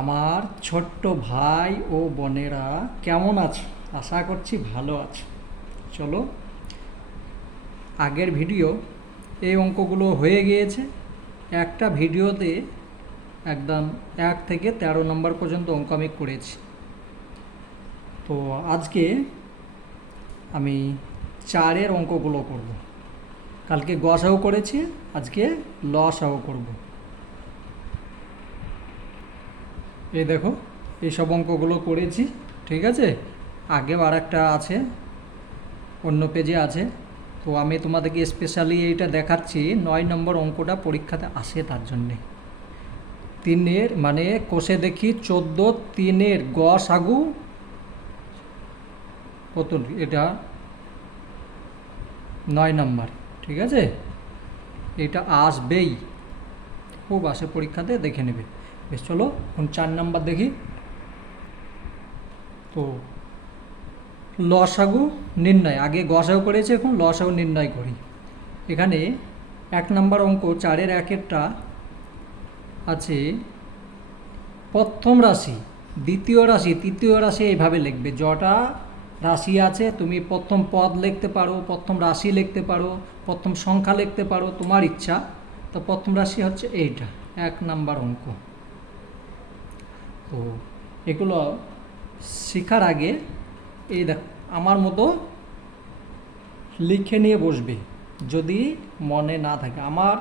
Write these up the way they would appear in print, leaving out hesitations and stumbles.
আমার ছোট্ট ভাই ও বোনেরা কেমন আছে? আশা করছি ভালো আছে। চলো, আগের ভিডিও এই অঙ্কগুলো হয়ে গিয়েছে। একটা ভিডিওতে একদম 1 থেকে 13 নম্বর পর্যন্ত অঙ্ক আমি করেছি। তো আজকে আমি 4-এর অঙ্কগুলো করব। কালকে গসাও করেছি, আজকে লসাও করব। এই দেখো, এইসব অঙ্কগুলো করেছি, ঠিক আছে। আগেও আর একটা আছে, অন্য পেজে আছে। তো আমি তোমাদেরকে স্পেশালি এইটা দেখাচ্ছি, 9 নম্বর অঙ্কটা পরীক্ষাতে আসে তার জন্যে। 3-এর মানে কোষে দেখি 14, 3-এর গসাগু কত? এটা 9 নম্বর, ঠিক আছে। এটা আসবেই, খুব আসে পরীক্ষাতে, দেখে নেবে। বেশ, চলো এখন 4 নম্বর দেখি। তো লসাগু নির্ণয়, আগে গসাগু করেছে, এখন লসাগু নির্ণয় করি। এখানে 1 নম্বর অঙ্ক 4-এর 1-এরটা আছে প্রথম রাশি, দ্বিতীয় রাশি, তৃতীয় রাশি এইভাবে লিখবে। যটা রাশি আছে তুমি প্রথম পদ লিখতে পারো, প্রথম রাশি লিখতে পারো, প্রথম সংখ্যা লিখতে পারো, তোমার ইচ্ছা। তো প্রথম রাশি হচ্ছে এইটা, 1 নম্বর অঙ্ক। তো এগুলো শেখার আগে এই দেখ, আমার মতো লিখে নিয়ে বসবে যদি মনে না থাকে। আমার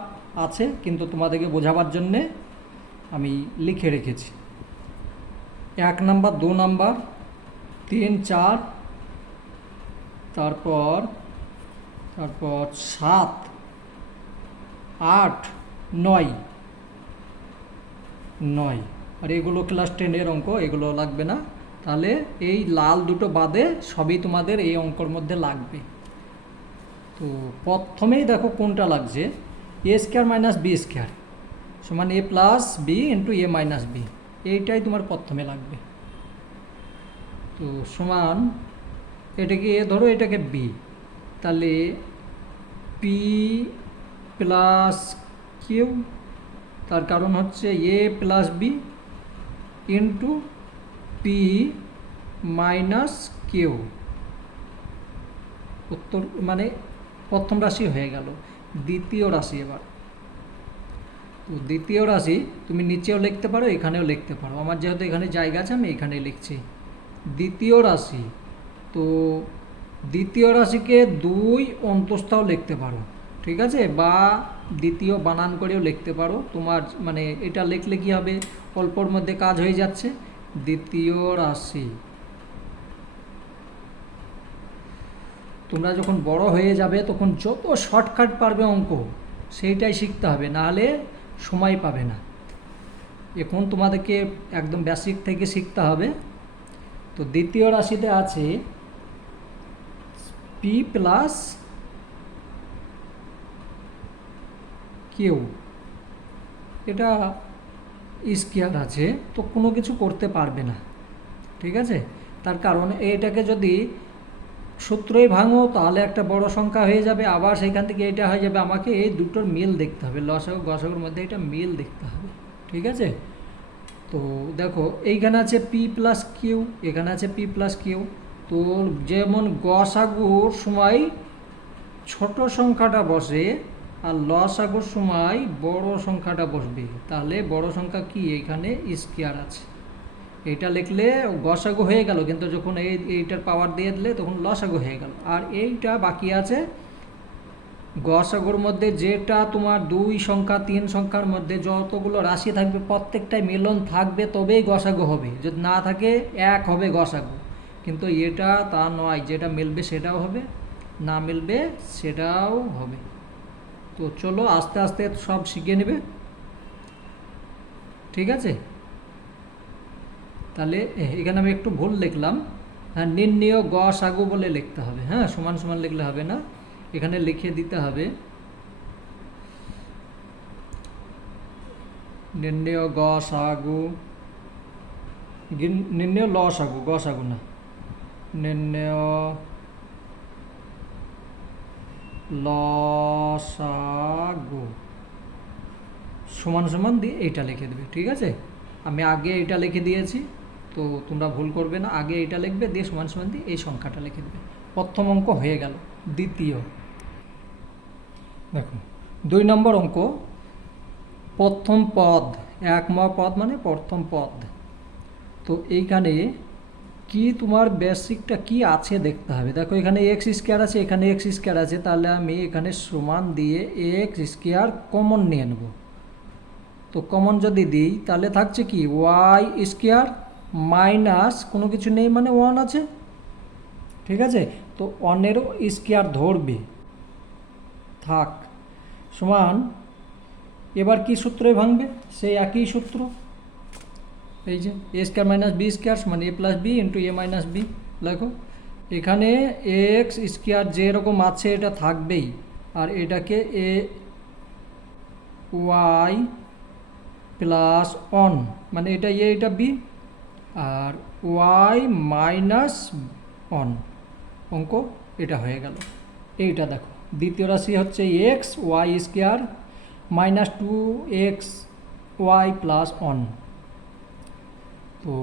আছে, কিন্তু তোমাদেরকে বোঝাবার জন্যে আমি লিখে রেখেছি। 1 নম্বর, 2 নম্বর, 3, 4, তারপর তারপর 7, 8, 9, 9। আর এগুলো ক্লাস 10-এর অঙ্ক, এগুলো লাগবে না। তাহলে এই লাল দুটো বাদে সবই তোমাদের এই অঙ্কর মধ্যে লাগবে। তো প্রথমেই দেখো কোনটা লাগছে, a² - b² সমান a + b × a - b। এইটাই তোমার প্রথমে লাগবে। তো সমান, এটাকে এ ধরো, এটাকে বি, তাহলে পি প্লাস কিউ, তার কারণ হচ্ছে A plus B into P minus Q. উত্তর মানে প্রথম রাশি হয়ে গেল। দ্বিতীয় রাশি এবার, তো দ্বিতীয় রাশি তুমি নিচেও লিখতে পারো, এখানেও লিখতে পারো। আমার যেহেতু এখানে জায়গা আছে, আমি এখানে লিখছি দ্বিতীয় রাশি। তো দ্বিতীয় রাশিকে 2 অন্তঃস্থাও লিখতে পারো, ঠিক আছে, বা দ্বিতীয় বানান করেও লিখতে পারো। তোমার মানে এটা লিখলে কি হবে, অল্পর মধ্যে কাজ হয়ে যাচ্ছে। দ্বিতীয় রাশি, তোমরা যখন বড় হয়ে যাবে তখন যত শর্টকাট পারবে অঙ্ক সেইটাই শিখতে হবে, নাহলে সময় পাবে না। এখন তোমাদেরকে একদম বেসিক থেকে শিখতে হবে। তো দ্বিতীয় রাশিতে আছে পি প্লাস কিউ, এটা স্কোয়ার আছে, তো কোনো কিছু করতে পারবে না, ঠিক আছে। তার কারণ এটাকে যদি সূত্রই ভাঙো তাহলে একটা বড় সংখ্যা হয়ে যাবে, আবার সেইখান থেকে এটা হয়ে যাবে। আমাকে এই দুটোর মিল দেখতে হবে, লসাগু গসাগুর মধ্যে এটা মিল দেখতে হবে, ঠিক আছে। তো দেখো, এইখানে আছে পি প্লাস কিউ, এখানে আছে পি প্লাস কিউ। তো যেমন গসাগুর সময় ছোট সংখ্যাটা বসে আর লসাগুর সময় বড় সংখ্যাটা বসবে, তাহলে বড় সংখ্যা কি, এখানে স্কোয়ার আছে। এইটা লিখলে গসাগু হয়ে গেল, কিন্তু যখন এইটার পাওয়ার দিয়ে দিলে তখন লসাগু হয়ে গেল। আর এইটা বাকি আছে, গসাগুর মধ্যে যেটা তোমার 2 সংখ্যা 3 সংখ্যার মধ্যে যতগুলো রাশি থাকবে প্রত্যেকটাই মিলন থাকবে, তবেই গসাগু হবে। যদি না থাকে 1 হবে গসাগু। কিন্তু এটা তা নয়, যেটা মিলবে সেটাও হবে, না মিলবে সেটাও হবে। তো চলো আস্তে আস্তে সব শিখে নেবে, ঠিক আছে। তাহলে এখানে আমি একটু ভুল লিখলাম, হ্যাঁ, নির্ণেয় গসাগু বলে লিখতে হবে, হ্যাঁ, সমান সমান লিখলে হবে না, এখানে লিখে দিতে হবে নির্ণেয় গসাগু, নির্ণেয় লসাগু, গসাগু না, নির্ণেয় লসাগু সমান সমান দিয়ে এইটা লিখে দেবে, ঠিক আছে। আমি আগে এটা লিখে দিয়েছি, তো তোমরা ভুল করবে না, আগে এটা লিখবে দিয়ে সমান সমান দিয়ে এই সংখ্যাটা লিখে দেবে। প্রথম অঙ্ক হয়ে গেল। দ্বিতীয় দেখো 2 নম্বর অঙ্ক, প্রথম পদ, একম পদ মানে প্রথম পদ। তো এইখানে কি তোমার বেসিকটা কি আছে দেখতে হবে। দেখো এখানে এক্স স্কোয়ার আছে, এখানে এক্স স্কোয়ার আছে, তাহলে আমি এখানে সমান দিয়ে এক্স স্কোয়ার কমন নিয়ে নেব। তো কমন যদি দিই তাহলে থাকছে কি ওয়াই স্কোয়ার মাইনাস কোনো কিছু নেই মানে 1 আছে, ঠিক আছে। তো 1-এরও স্কোয়ার ধরবে, থাক, সমান এবার কি সূত্রে ভাঙবে, সেই একই সূত্র, এই যে A square minus B square সমান এ প্লাস বি ইন্টু এ মাইনাস বি। দেখো এখানে এক্স স্কোয়ার যেরকম আছে এটা থাকবেই, আর এটাকে এ ওয়াই প্লাস 1 মানে এটা এ এটা বি, আর ওয়াই মাইনাস 1 অঙ্ক এটা হয়ে গেল। এইটা দেখো দ্বিতীয় রাশি হচ্ছে X Y square minus 2x Y plus 1। তো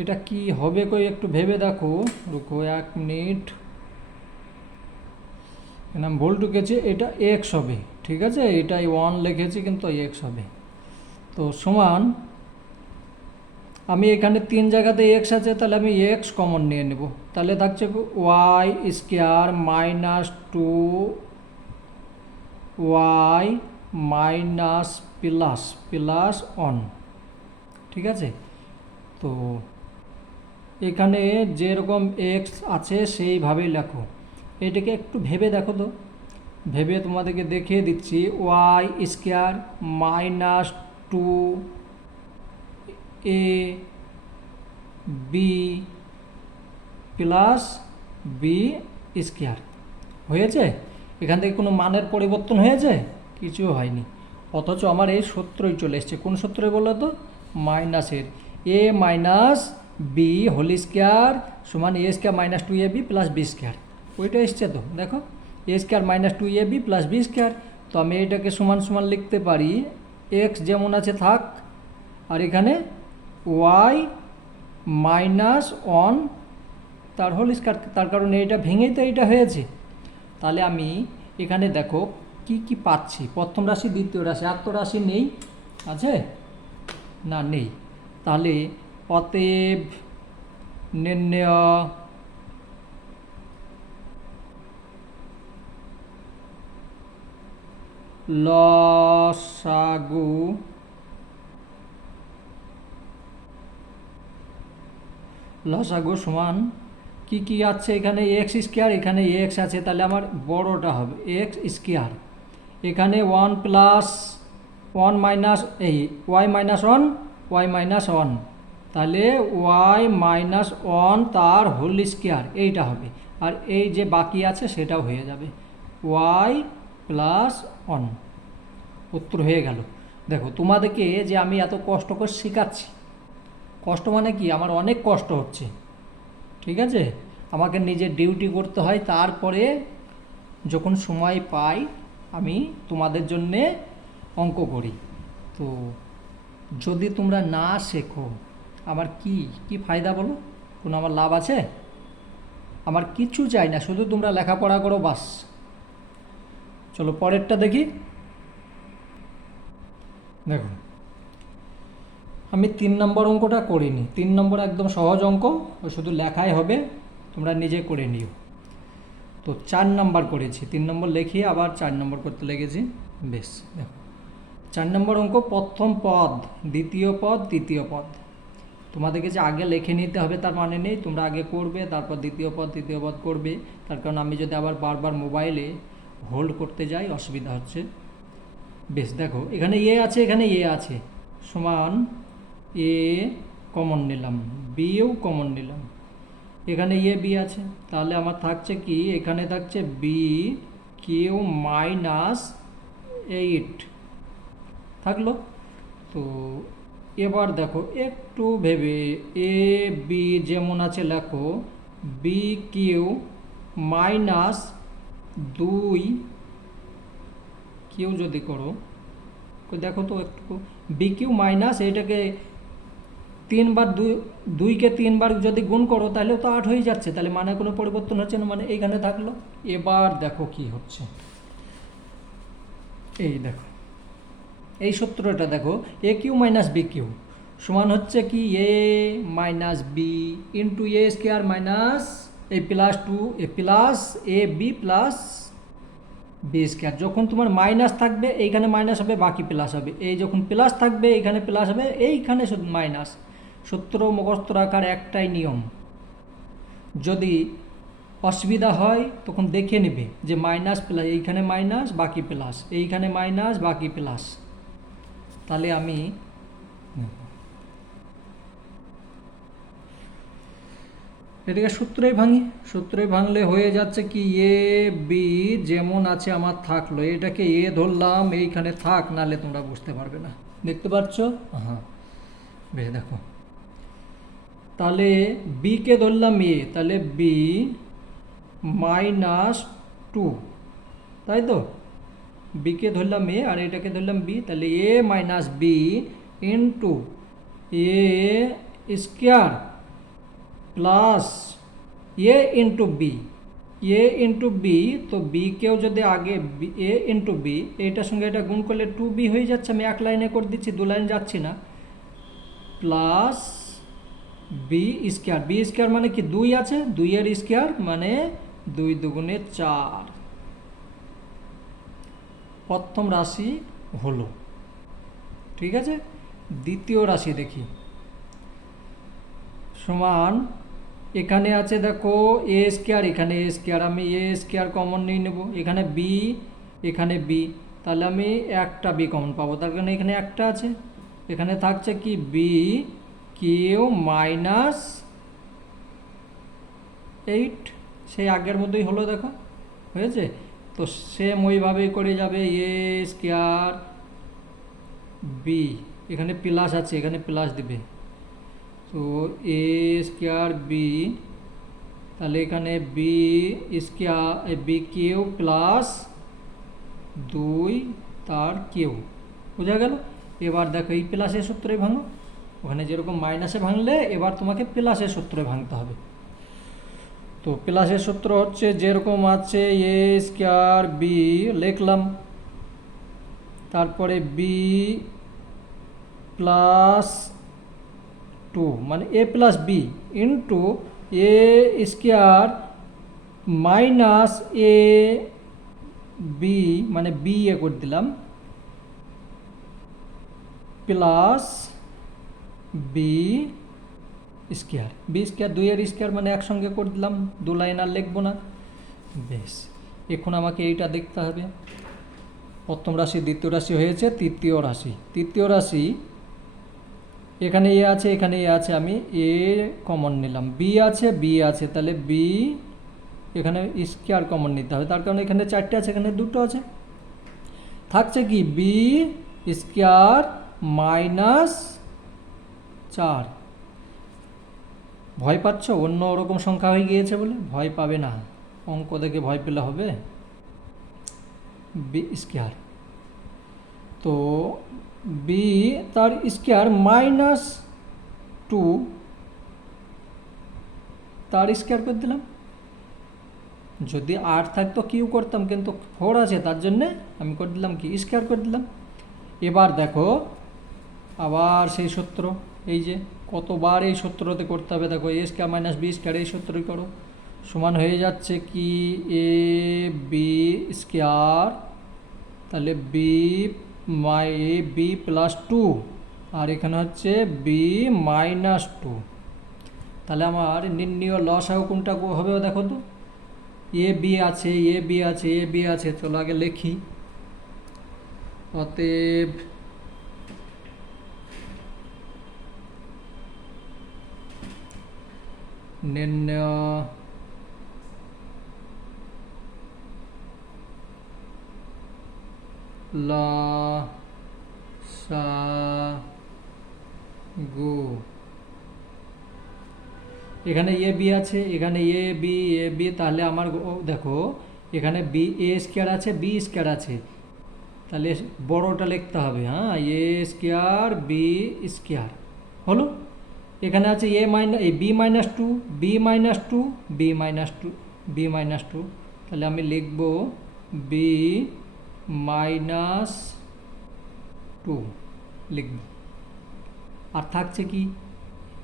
এটা কি হবে কই একটু ভেবে দেখো, রুকো 1 মিনিট, আমি ভুল ঢুকেছি, এটা এক্স হবে, ঠিক আছে, এটাই 1 লিখেছি কিন্তু এক্স হবে। তো সমান আমি এখানে 3 জায়গাতে এক্স আছে, তাহলে আমি এক্স কমন নিয়ে নেব, তাহলে থাকছে Y square minus 2 Y minus plus plus 1, ঠিক আছে। তো এখানে যেরকম এক্স আছে সেইভাবেই লেখো, এটাকে একটু ভেবে দেখো তো, ভেবে তোমাদেরকে দেখিয়ে দিচ্ছি। ওয়াই স্কোয়ার মাইনাস 2 এ বি প্লাস বি স্কোয়ার হয়েছে। এখান থেকে কোনো মানের পরিবর্তন হয়েছে? কিছু হয়নি, অথচ আমার এই সূত্রই চলে এসছে। কোন সূত্রে বলো তো? মাইনাসের, A minus B whole square সমান A square minus 2ab plus B square, ওইটা এসছে তো। দেখো A square minus 2ab plus B square, তো আমি এটাকে সমান সমান লিখতে পারি এক্স যেমন আছে থাক, আর এখানে ওয়াই মাইনাস 1 তার হোল স্কোয়ার, তার কারণে এটা ভেঙেই তো এটা হয়েছে। তাহলে আমি এখানে দেখো কি কি পাচ্ছি, প্রথম রাশি দ্বিতীয় রাশি, আর তো রাশি নেই, আছে না? নেই। তাহলে অতএব নির্ণয় লসাগু সমান কি কি আছে, এখানে এক্স স্কোয়ার, এখানে এক্স আছে, তাহলে আমার বড়টা হবে এক্স স্কোয়ার, এখানে 1 প্লাস 1 মাইনাস এই ওয়াই মাইনাস 1 ওয়াই মাইনাস 1, তাহলে ওয়াই মাইনাস 1 তার হোল স্কোয়ার এইটা হবে, আর এই যে বাকি আছে সেটাও হয়ে যাবে ওয়াই প্লাস 1। উত্তর হয়ে গেল। দেখো তোমাদেরকে যে আমি এত কষ্ট করে শেখাচ্ছি, কষ্ট মানে কি, আমার অনেক কষ্ট হচ্ছে, ঠিক আছে, আমাকে নিজের ডিউটি করতে হয়, তারপরে যখন সময় পাই আমি তোমাদের জন্যে অঙ্ক করি। তো যদি তোমরা না শেখো আমার কি কি ফায়দা বলো? কোনো আমার লাভ আছে? আমার কিছু চাই না, শুধু তোমরা লেখাপড়া করো বাস। চলো পরেরটা দেখি। দেখো আমি 3 নম্বর অঙ্কটা করিনি, 3 নম্বর একদম সহজ অঙ্ক, ও শুধু লেখাই হবে, তোমরা নিজে করে নিও। তো 4 নম্বর করেছি, 3 নম্বর লিখিয়ে আবার 4 নম্বর করতে লেগেছি। বেশ, দেখো 4 নম্বর অঙ্ক, প্রথম পদ দ্বিতীয় পদ তৃতীয় পদ। তোমাদেরকে যে আগে লিখে নিতে হবে তার মানে নেই, তোমরা আগে করবে তারপর দ্বিতীয় পদ তৃতীয় পদ করবে, তার কারণ আমি যদি আবার বারবার মোবাইলে হোল্ড করতে যাই অসুবিধা হচ্ছে। বেশ, দেখো এখানে এ আছে, এখানে এ আছে, সমান এ কমন নিলাম, বিও কমন নিলাম, এখানে এ বি আছে, তাহলে আমার থাকছে কি, এখানে থাকছে বি কিউ মাইনাস 8 থাকলো। তো এবার দেখো একটু ভেবে, এ বি যেমন আছে লেখো, বি কিউ মাইনাস 2 কিউ যদি করো, দেখো তো একটু বি কিউ মাইনাস এটাকে 3 বার 2কে 3 বার যদি গুণ করো তাহলেও তো 8 হয়ে যাচ্ছে, তাহলে মানে কোনো পরিবর্তন হচ্ছে না, মানে এইখানে থাকলো। এবার দেখো কি হচ্ছে, এই দেখো এই সূত্রটা দেখো, A Q minus B Q সমান হচ্ছে কি এ minus B into A square minus A plus 2 A plus A B plus B square. যখন তোমার মাইনাস থাকবে এইখানে মাইনাস হবে, বাকি প্লাস হবে, এই যখন প্লাস থাকবে এইখানে প্লাস হবে, এইখানে শুধু মাইনাস। সূত্র মুখস্থ রাখার একটাই নিয়ম, যদি অসুবিধা হয় তখন দেখে নেবে যে মাইনাস প্লাস, এইখানে মাইনাস বাকি প্লাস, এইখানে মাইনাস বাকি প্লাস। তাহলে আমি এটাকে সূত্রেই ভাঙি, সূত্রে ভাঙলে হয়ে যাচ্ছে কি এ বি যেমন আছে আমার থাকলো, এটাকে এ ধরলাম, এইখানে থাক, নালে তোমরা বুঝতে পারবে না। দেখতে পাচ্ছ? হ্যাঁ বেশ, দেখো তাহলে বিকে ধরলাম এ, তাহলে বি মাইনাস 2, তাই তো? বিকে ধরলাম এ আর এটাকে ধরলাম বি, তাহলে এ minus B into A square plus A into B, A into B, তো বিকেও যদি আগে এ ইন্টু বি, এইটার সঙ্গে এটা গুণ করলে 2b হয়ে যাচ্ছে, আমি এক লাইনে করে দিচ্ছি, 2 লাইন যাচ্ছি না, plus B square, B square মানে কি 2 আছে, 2 এর স্কোয়ার মানে 2 দুগুণে 4। প্রথম রাশি হলো, ঠিক আছে। দ্বিতীয় রাশি দেখি, সমান এখানে আছে দেখো এ স্কোয়ার, এখানে এ স্কোয়ার, আমি এ স্কোয়ার কমন নিয়ে নেব, এখানে বি এখানে বি, তাহলে আমি একটা বি কমন পাবো, তার কারণে এখানে একটা আছে, এখানে থাকছে কি বি কিউ মাইনাস 8, সেই আগের মতোই হলো, দেখো হয়েছে তো। সেম ওইভাবেই করে যাবে, এ স্কোয়ার বি, এখানে প্লাস আছে, এখানে প্লাস দিবে, তো এ স্কোয়ার বি, তাহলে এখানে B square B cube plus 2 তার কিউ, বোঝা গেল। এবার দেখো এই প্লাসের সূত্রে ভাঙো, ওখানে যেরকম মাইনাসে ভাঙলে এবার তোমাকে প্লাসের সূত্রে ভাঙতে হবে। তো প্লাসের সূত্র হচ্ছে যেরকম আছে এ স্কোয়ার বি লিখলাম, তারপরে বি প্লাস 2 মানে A plus B into A square minus A B মানে বি এ করে দিলাম, plus B square, B square 2 এর স্কোয়ার মানে একসঙ্গে করে দিলাম, 2 লাইন আর লিখবো না। বেশ, এখন আমাকে এইটা দেখতে হবে, প্রথম রাশি দ্বিতীয় রাশি হয়েছে, তৃতীয় রাশি। তৃতীয় রাশি এখানে এ আছে, এখানে এ আছে, আমি এ কমন নিলাম, বি আছে বি আছে, তাহলে বি এখানে স্কোয়ার কমন নিতে হবে, তার কারণে এখানে 4টে আছে, এখানে 2টো আছে, থাকছে কি বি স্কোয়ার মাইনাস 4। ভয় পাচ্ছ অন্য ওরকম সংখ্যা হয়ে গিয়েছে বলে? ভয় পাবে না, অঙ্ক দেখে ভয় পেলে হবে। বি স্কোয়ার, তো বি তার স্কোয়ার মাইনাস 2 তার স্কোয়ার করে দিলাম, যদি 8 থাকতো কিউ করতাম, কিন্তু 4 আছে তার জন্যে আমি করে দিলাম কি স্কোয়ার করে দিলাম। এবার দেখো আবার সেই সূত্র, এই যে কতবার এই সূত্রতে করতে হবে, দেখো A square minus B square, এই সূত্রই করো, সমান হয়ে যাচ্ছে কি এ বি স্কোয়ার, তাহলে বি প্লাস 2 আর এখানে হচ্ছে বি মাইনাস 2, তাহলে আমার নির্ণীয় লসাগু কোনটা হবে দেখো তো, এ বি আছে এ বি আছে এ বি আছে, চলো আগে লিখি। অতএব নির্ণয় লসাগু, এখানে এ বি আছে, এখানে এ বি, তাহলে আমার দেখো এখানে বি এ স্কোয়ার আছে বি স্কোয়ার আছে, তাহলে বড়টা লিখতে হবে, হ্যাঁ, এ স্কোয়ার বি স্কোয়ার হলো। এখানে আছে A minus B minus two, B minus two, B minus two, B minus two. তাহলে আমি লিখব বি মাইনাস টু লিখব। আর থাকছে কি,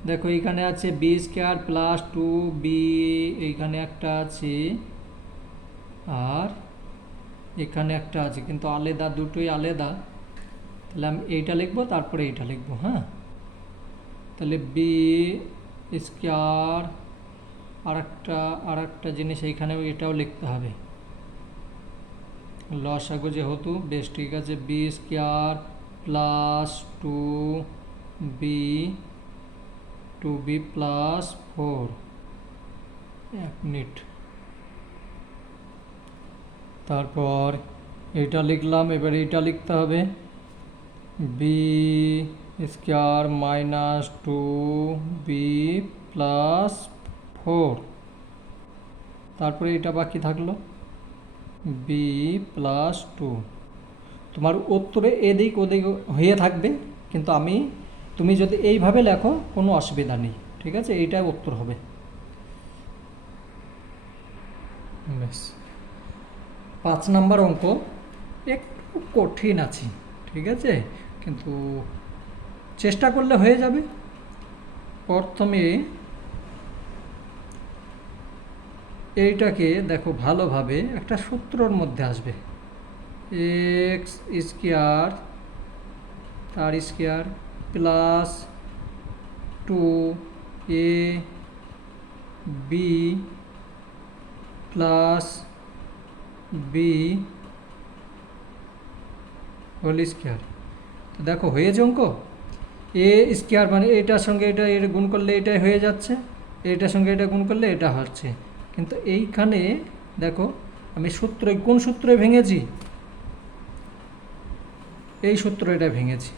দেখো এখানে আছে B square plus two B, এইখানে একটা আছে আর এখানে একটা আছে, কিন্তু আলাদা, দুটোই আলাদা। তাহলে আমি এইটা লিখবো, তারপরে এইটা লিখবো, হ্যাঁ। তাহলে বি স্কোয়ার আর একটা জিনিস এইখানেও এটাও লিখতে হবে, লসাগু যেহেতু, বেশ ঠিক আছে। B square plus two B plus four. 1 minute. তারপর এটা লিখলাম, এবার এইটা লিখতে হবে B square minus two B plus four. তারপরে এটা বাকি থাকলো বি প্লাস টু। তোমার উত্তরে এদিক ওদিক হয়ে থাকবে, কিন্তু তুমি যদি এইভাবে লেখো কোনো অসুবিধা নেই, ঠিক আছে, এইটাই উত্তর হবে। বেশ, 5 নাম্বার অঙ্ক একটু কঠিন আছে, ঠিক আছে, কিন্তু চেষ্টা করলে হয়ে যাবে। প্রথমে এইটাকে দেখো ভালোভাবে, একটা সূত্রর মধ্যে আসবে, এক্স স্কোয়ার তার square plus two A B plus B whole square. তো দেখো হয়েছে অঙ্ক, এ স্কোয়ার মানে এটার সঙ্গে এটা এর গুণ করলে এটাই হয়ে যাচ্ছে, এটার সঙ্গে এটা গুণ করলে এটা হচ্ছে। কিন্তু এইখানে দেখো আমি কোন সূত্রে ভেঙেছি, এই সূত্র এটা ভেঙেছি,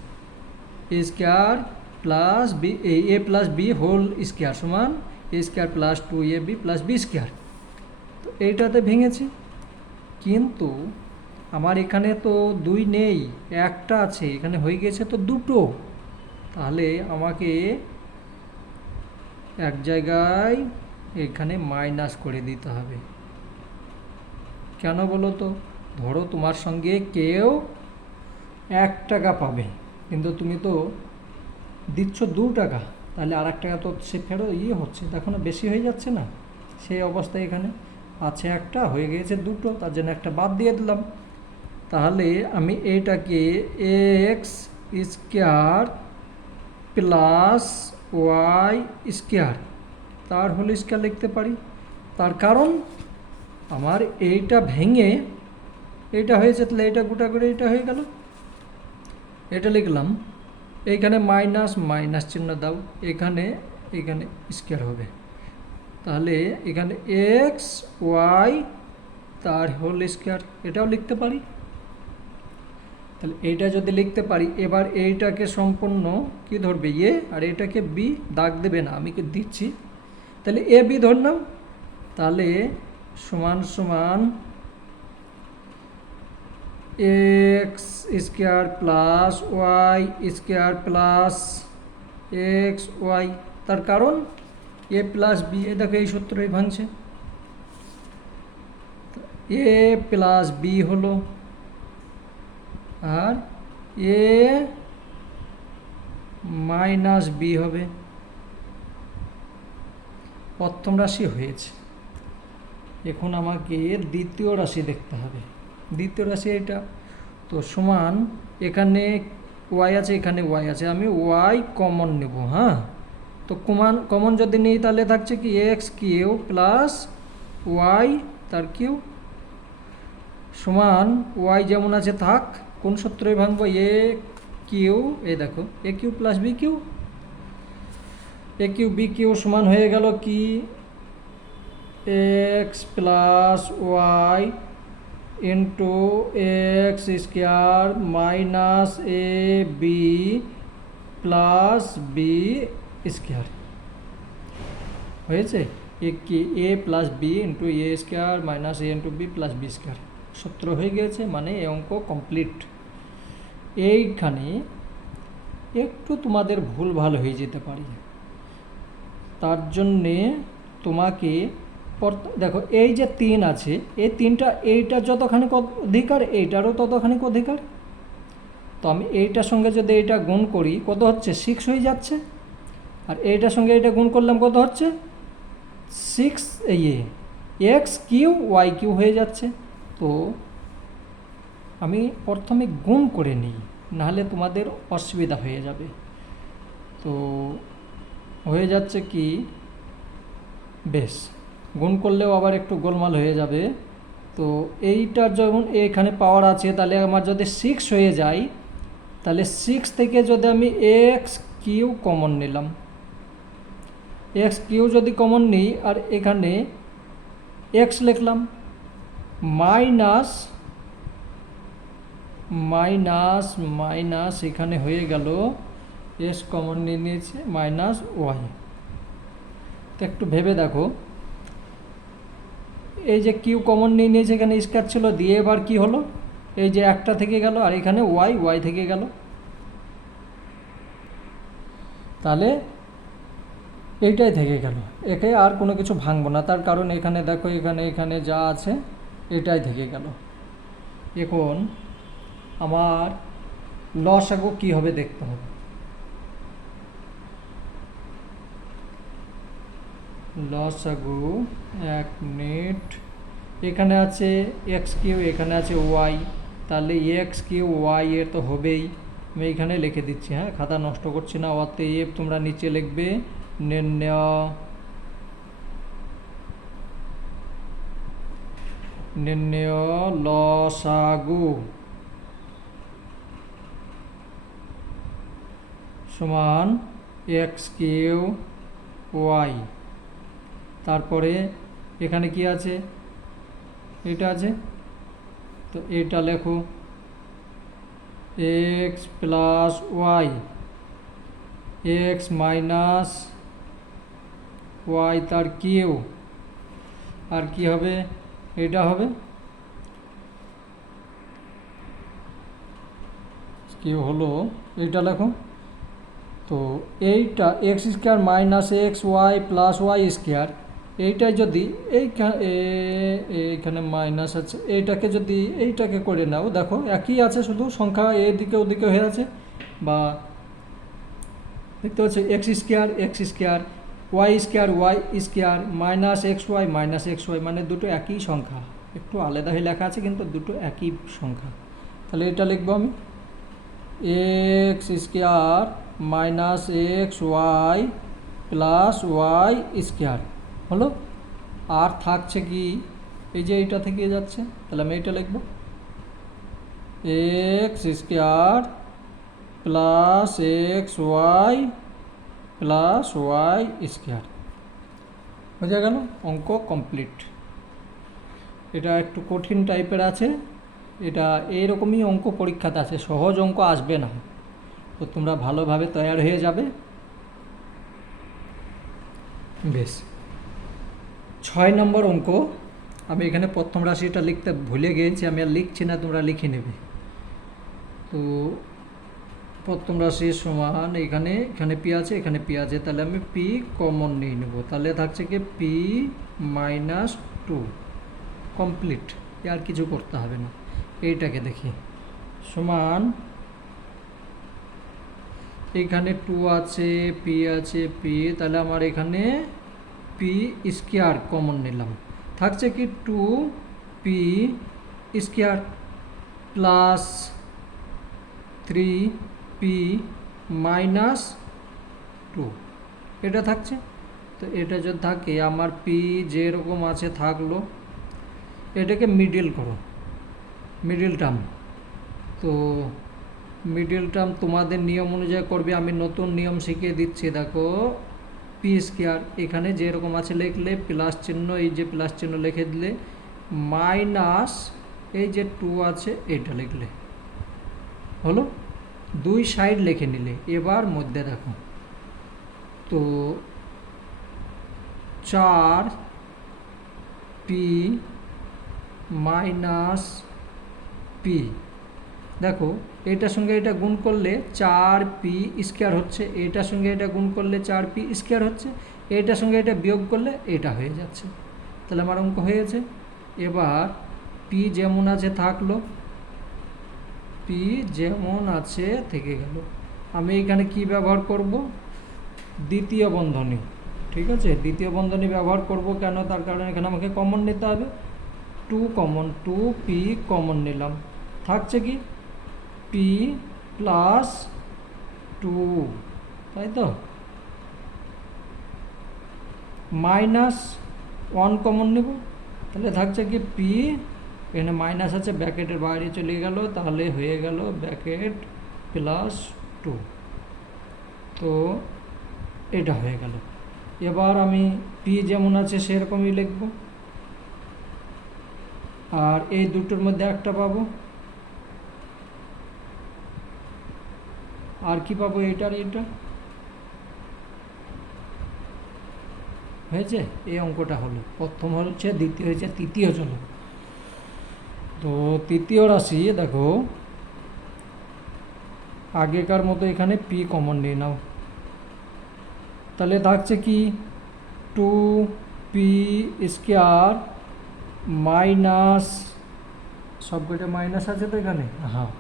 এ square plus B A plus B whole square সমান A square plus two A B plus B square. তো এইটাতে ভেঙেছি, কিন্তু আমার এখানে তো 2 নেই, একটা আছে, এখানে হয়ে গেছে তো 2। তাহলে আমাকে এক জায়গায় এখানে মাইনাস করে দিতে হবে। কেন বলো তো, ধরো তোমার সঙ্গে কেউ 1 টাকা পাবে, কিন্তু তুমি তো দিচ্ছ 2 টাকা, তাহলে আর 1 টাকা তো সে ফেরত হচ্ছে, দেখো না বেশি হয়ে যাচ্ছে না। সেই অবস্থায় এখানে আছে একটা, হয়ে গিয়েছে 2, তার জন্য একটা বাদ দিয়ে দিলাম। তাহলে আমি এইটাকে X square plus Y square তার হোল স্কোয়ার লিখতে পারি। তার কারণ আমার এইটা ভেঙে এইটা হয়েছে, তাহলে এইটা গোটা করে এইটা হয়ে গেল, এটা লিখলাম। এইখানে মাইনাস মাইনাস চিহ্ন দাও, এখানে স্কোয়ার হবে। তাহলে এখানে এক্স ওয়াই তার হোল স্কোয়ার এটাও লিখতে পারি। তাহলে এইটা যদি লিখতে পারি, এবার এইটাকে সম্পূর্ণ কি ধরবে, এ, আর এটাকে বি, দাগ দেবে না, আমি কি দিচ্ছি। তাহলে এ বি ধরলাম, তাহলে সমান সমান X square plus Y square plus X Y. তার কারণ এ প্লাস বি, এ দেখো এই সূত্রই ভাঙছে, এ প্লাস বি হলো, আর এ মাইনাস বি হবে। প্রথম রাশি হয়েছে, এখন আমাকে দ্বিতীয় রাশি দেখতে হবে। দ্বিতীয় রাশি এটা তো সমান, এখানে ওয়াই আছে, এখানে ওয়াই আছে, আমি ওয়াই কমন নেব, হ্যাঁ। তো কমন যদি নেই, তাহলে থাকছে কি এক্স কিউ প্লাস ওয়াই তার কিউ সমান ওয়াই যেমন আছে থাক, কোন সূত্রে ভাঙবো, এ কিউ, এই দেখো A Q plus B Q, A Q B Q সমান হয়ে গেল কি X plus Y into X square minus A B plus B square হয়েছে। A plus B into A square minus A into B plus B square সূত্র হয়ে গেছে, মানে এই অঙ্ক কমপ্লিট। এইখানে একটু তোমাদের ভুল ভাল হয়ে যেতে পারে, তার জন্যে তোমাকে দেখো এই যে 3 আছে, এই 3টা এইটা যতখানি অধিকার এইটারও ততখানি অধিকার। তো আমি এইটার সঙ্গে যদি এইটা গুণ করি কত হচ্ছে 6 হয়ে যাচ্ছে, আর এইটার সঙ্গে এইটা গুণ করলাম কত হচ্ছে 6 এক্স কিউ ওয়াই কিউ হয়ে যাচ্ছে। তো আমি প্রথমে গুণ করে নিই, নাহলে তোমাদের অসুবিধা হয়ে যাবে। তো হয়ে যাচ্ছে কি, বেশ গুণ করলেও আবার একটু গোলমাল হয়ে যাবে। তো এইটার যখন এখানে পাওয়ার আছে, তাহলে আমার যদি 6 হয়ে যায়, তাহলে 6 থেকে যদি আমি এক্স কিউ কমন নিলাম, এক্স কিউ যদি কমন নিই আর এখানে এক্স লিখলাম, মাইনাস মাইনাস মাইনাস এখানে হয়ে গেল এস কমন নিয়ে নিয়েছে মাইনাস ওয়াই। তো একটু ভেবে দেখো, এই যে কিউ কমন নিয়ে নিয়েছে, এখানে স্কয়ার ছিল দিয়ে এবার কি হলো, এই যে একটা থেকে গেল আর এখানে ওয়াই ওয়াই থেকে গেল, তাহলে এইটাই থেকে গেল, একে আর কোনো কিছু ভাঙবো না, তার কারণ এখানে দেখো এখানে যা আছে এটাই থেকে গেল। এখন আমার লসাগু কি হবে দেখতে হবে। লসাগু 1 মিনিট, এখানে আছে এক্স কিউ, এখানে আছে ওয়াই, তাহলে এক্স কিউ ওয়াই এর তো হবেই। আমি এখানে লিখে দিচ্ছি, হ্যাঁ খাতা নষ্ট করছি না। অতএব তোমরা নিচে লিখবে নির্ণয় লসাগু সমান এক্স কিউ ওয়াই। তারপরে এখানে কি আছে, এটা আছে, তো এটা লেখো X plus Y, x minus Y তার কিউ, আর কি হবে, এটা হবে কিউ হলো, এটা লেখো। তো এইটা X square minus X Y plus Y square, এইটাই যদি এইখানে মাইনাস আছে, এইটাকে যদি এইটাকে করে নাও, দেখো একই আছে, শুধু সংখ্যা এদিকে ওদিকে হয়ে আছে, বা দেখতে পাচ্ছ X square Y square minus X Y, মানে দুটো একই সংখ্যা, একটু আলাদা হয়ে লেখা আছে কিন্তু দুটো একই সংখ্যা। তাহলে এটা লিখবো আমি X square minus X Y plus Y square হলো। আর থাকছে কি, এই যে এইটা থেকে যাচ্ছে, তাহলে আমি এইটা লিখব X square plus X Y plus Y square. বোঝা গেল, অঙ্ক কমপ্লিট। এটা একটু কঠিন টাইপের আছে, এটা এইরকমই অঙ্ক পরীক্ষাতে আছে, সহজ অঙ্ক আসবে না, তো তোমরা ভালোভাবে তৈরি হয়ে যাবে। বেশ, 6 নম্বর অঙ্ক, আমি এখানে প্রথম রাশিটা লিখতে ভুলে গিয়েছি, আমি আর লিখছি না, তোমরা লিখে নেবে। তো প্রথম রাশি সমান এখানে পি আছে, এখানে পি আছে, তাহলে আমি পি কমন নিয়ে নেব, তাহলে থাকছে কি পি মাইনাস 2, কমপ্লিট, আর কিছু করতে হবে না। এইটাকে দেখি সমান, এখানে 2 আছে, পি, তাহলে আমার এখানে পি স্কোয়ার কমন নিলাম, থাকছে কি 2 P square plus 3 P minus 2, এটা থাকছে। তো এটা যদি থাকে, আমার পি যেরকম আছে থাকলো, এটাকে মিডল করো, মিডল টার্ম। তো মিডল টার্ম তোমাদের নিয়ম অনুযায়ী করবে, আমি নতুন নিয়ম শিখিয়ে দিচ্ছি। দেখো পি স্কোয়ার এখানে যেরকম আছে লিখলে, প্লাস চিহ্ন, এই যে প্লাস চিহ্ন লিখে দিলে, মাইনাস এই যে 2 আছে এটা লিখলে হলো, দুই সাইড লিখে নিলে। এবার মধ্যে দেখো, তো 4 পি মাইনাস পি দেখো এইটার সঙ্গে এটা গুণ করলে 4p স্কোয়ার হচ্ছে, এইটার সঙ্গে এটা গুণ করলে 4p স্কোয়ার হচ্ছে, এইটার সঙ্গে এটা বিয়োগ করলে এটা হয়ে যাচ্ছে। তাহলে আমার অঙ্ক হয়েছে। এবার p যেমন আছে থাকলো, p যেমন আছে থেকে গেল। আমি এখানে কি ব্যবহার করব? দ্বিতীয় বন্ধনী। ঠিক আছে, দ্বিতীয় বন্ধনী ব্যবহার করব কেন? তার কারণ এখানে আমাকে কমন নিতে হবে। 2 কমন, 2p কমন নিলাম, থাকছে কি p প্লাস 2, তাই তো। মাইনাস 1 কমন নেব, তাহলে থাকছে কি p, এখানে মাইনাস আছে ব্র্যাকেটের বাইরে চলে গেল, তাহলে হয়ে গেল ব্র্যাকেট প্লাস 2। তো এটা হয়ে গেল। এবার আমি p যেমন আছে সেরকমই লিখব, আর এই দুটোর মধ্যে একটা পাবো, আর কি পাবো? এইটার এইটা হয়েছে। এই অঙ্কটা হলো প্রথম, হচ্ছে দ্বিতীয়, হয়েছে তৃতীয়। চলো তো তৃতীয় রাশি দেখো, আগেকার মতো এখানে p কমন নিয়ে নাও, তাহলে থাকছে কি 2p স্কোয়ার মাইনাস, সবকটা মাইনাস আছে তো এখানে, হ্যাঁ,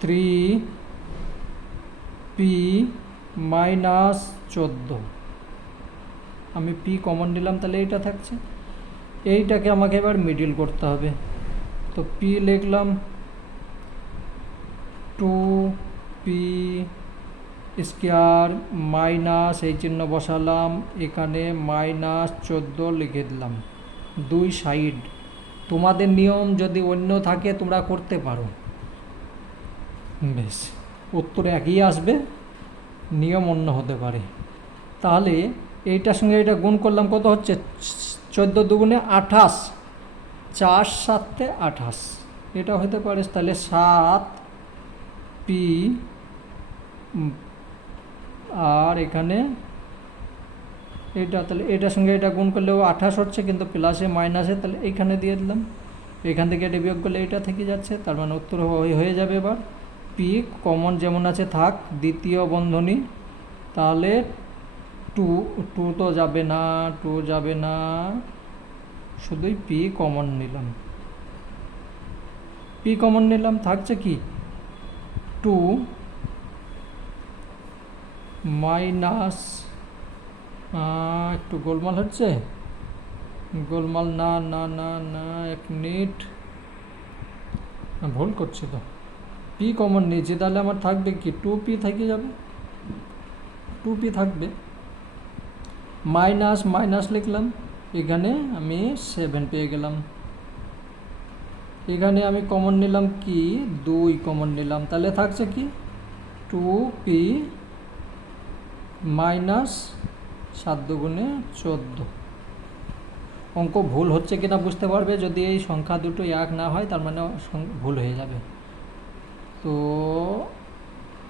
3p মাইনাস 14। আমি p কমন নিলাম, তাহলে এইটা থাকছে। এইটাকে আমাকে এবার মিডিল করতে হবে, তো p লিখলাম 2p স্কোয়ার মাইনাস, এই চিহ্ন বসালাম, এখানে মাইনাস 14 লিখে দিলাম। 2 সাইড, তোমাদের নিয়ম যদি অন্য থাকে তোমরা করতে পারো, বেশ উত্তর একই আসবে, নিয়ম অন্য হতে পারে। তাহলে এইটার সঙ্গে এটা গুণ করলাম, কত হচ্ছে? 14 দুগুণে 28, 4 7 28, এটা হতে পারে। তাহলে 7p, আর এখানে এটা, তাহলে এটার সঙ্গে এটা গুণ করলেও 28 হচ্ছে, কিন্তু প্লাসে মাইনাসে, তাহলে এইখানে দিয়ে দিলাম। এখান থেকে এটা বিয়োগ করলে এটা থেকে যাচ্ছে, তার মানে উত্তর হয়ে যাবে। এবার p কমন যেমন আছে থাক, দ্বিতীয় বন্ধনী, তাহলে 2 তো যাবে না, 2 যাবে না, শুধুই p কমন নিলাম। p কমন নিলাম, থাকছে কি 2 মাইনাস, একটু গোলমাল হচ্ছে, গোলমাল না না না না, 1 মিনিট, ভুল করছে তো। p কমন নিয়েছি, তাহলে আমার থাকবে কি 2p থেকে যাবে, 2p থাকবে, মাইনাস মাইনাস লিখলাম, এখানে আমি 7 পেয়ে গেলাম। এখানে আমি কমন নিলাম কি 2 কমন নিলাম, তাহলে থাকছে কি 2p মাইনাস 7 দুগুণে 14। অঙ্ক ভুল হচ্ছে কিনা বুঝতে পারবে যদি এই সংখ্যা দুটো এক না হয়, তার মানে ভুল হয়ে যাবে। তো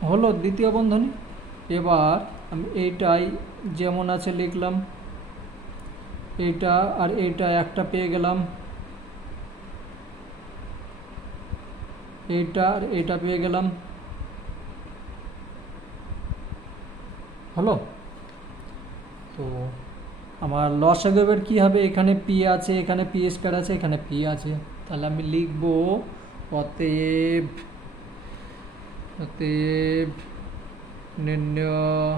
হলো দ্বিতীয় বন্ধনী। এবার আমি এইটাই যেমন আছে লিখলাম, এইটা আর এইটা একটা পেয়ে গেলাম, এইটা আর এইটা পেয়ে গেলাম, হলো। তো আমার লসাগুর কী হবে? এখানে p আছে, এখানে p স্কয়ার আছে, এখানে p আছে, তাহলে আমি লিখব অতএব, অতএব নির্ণয়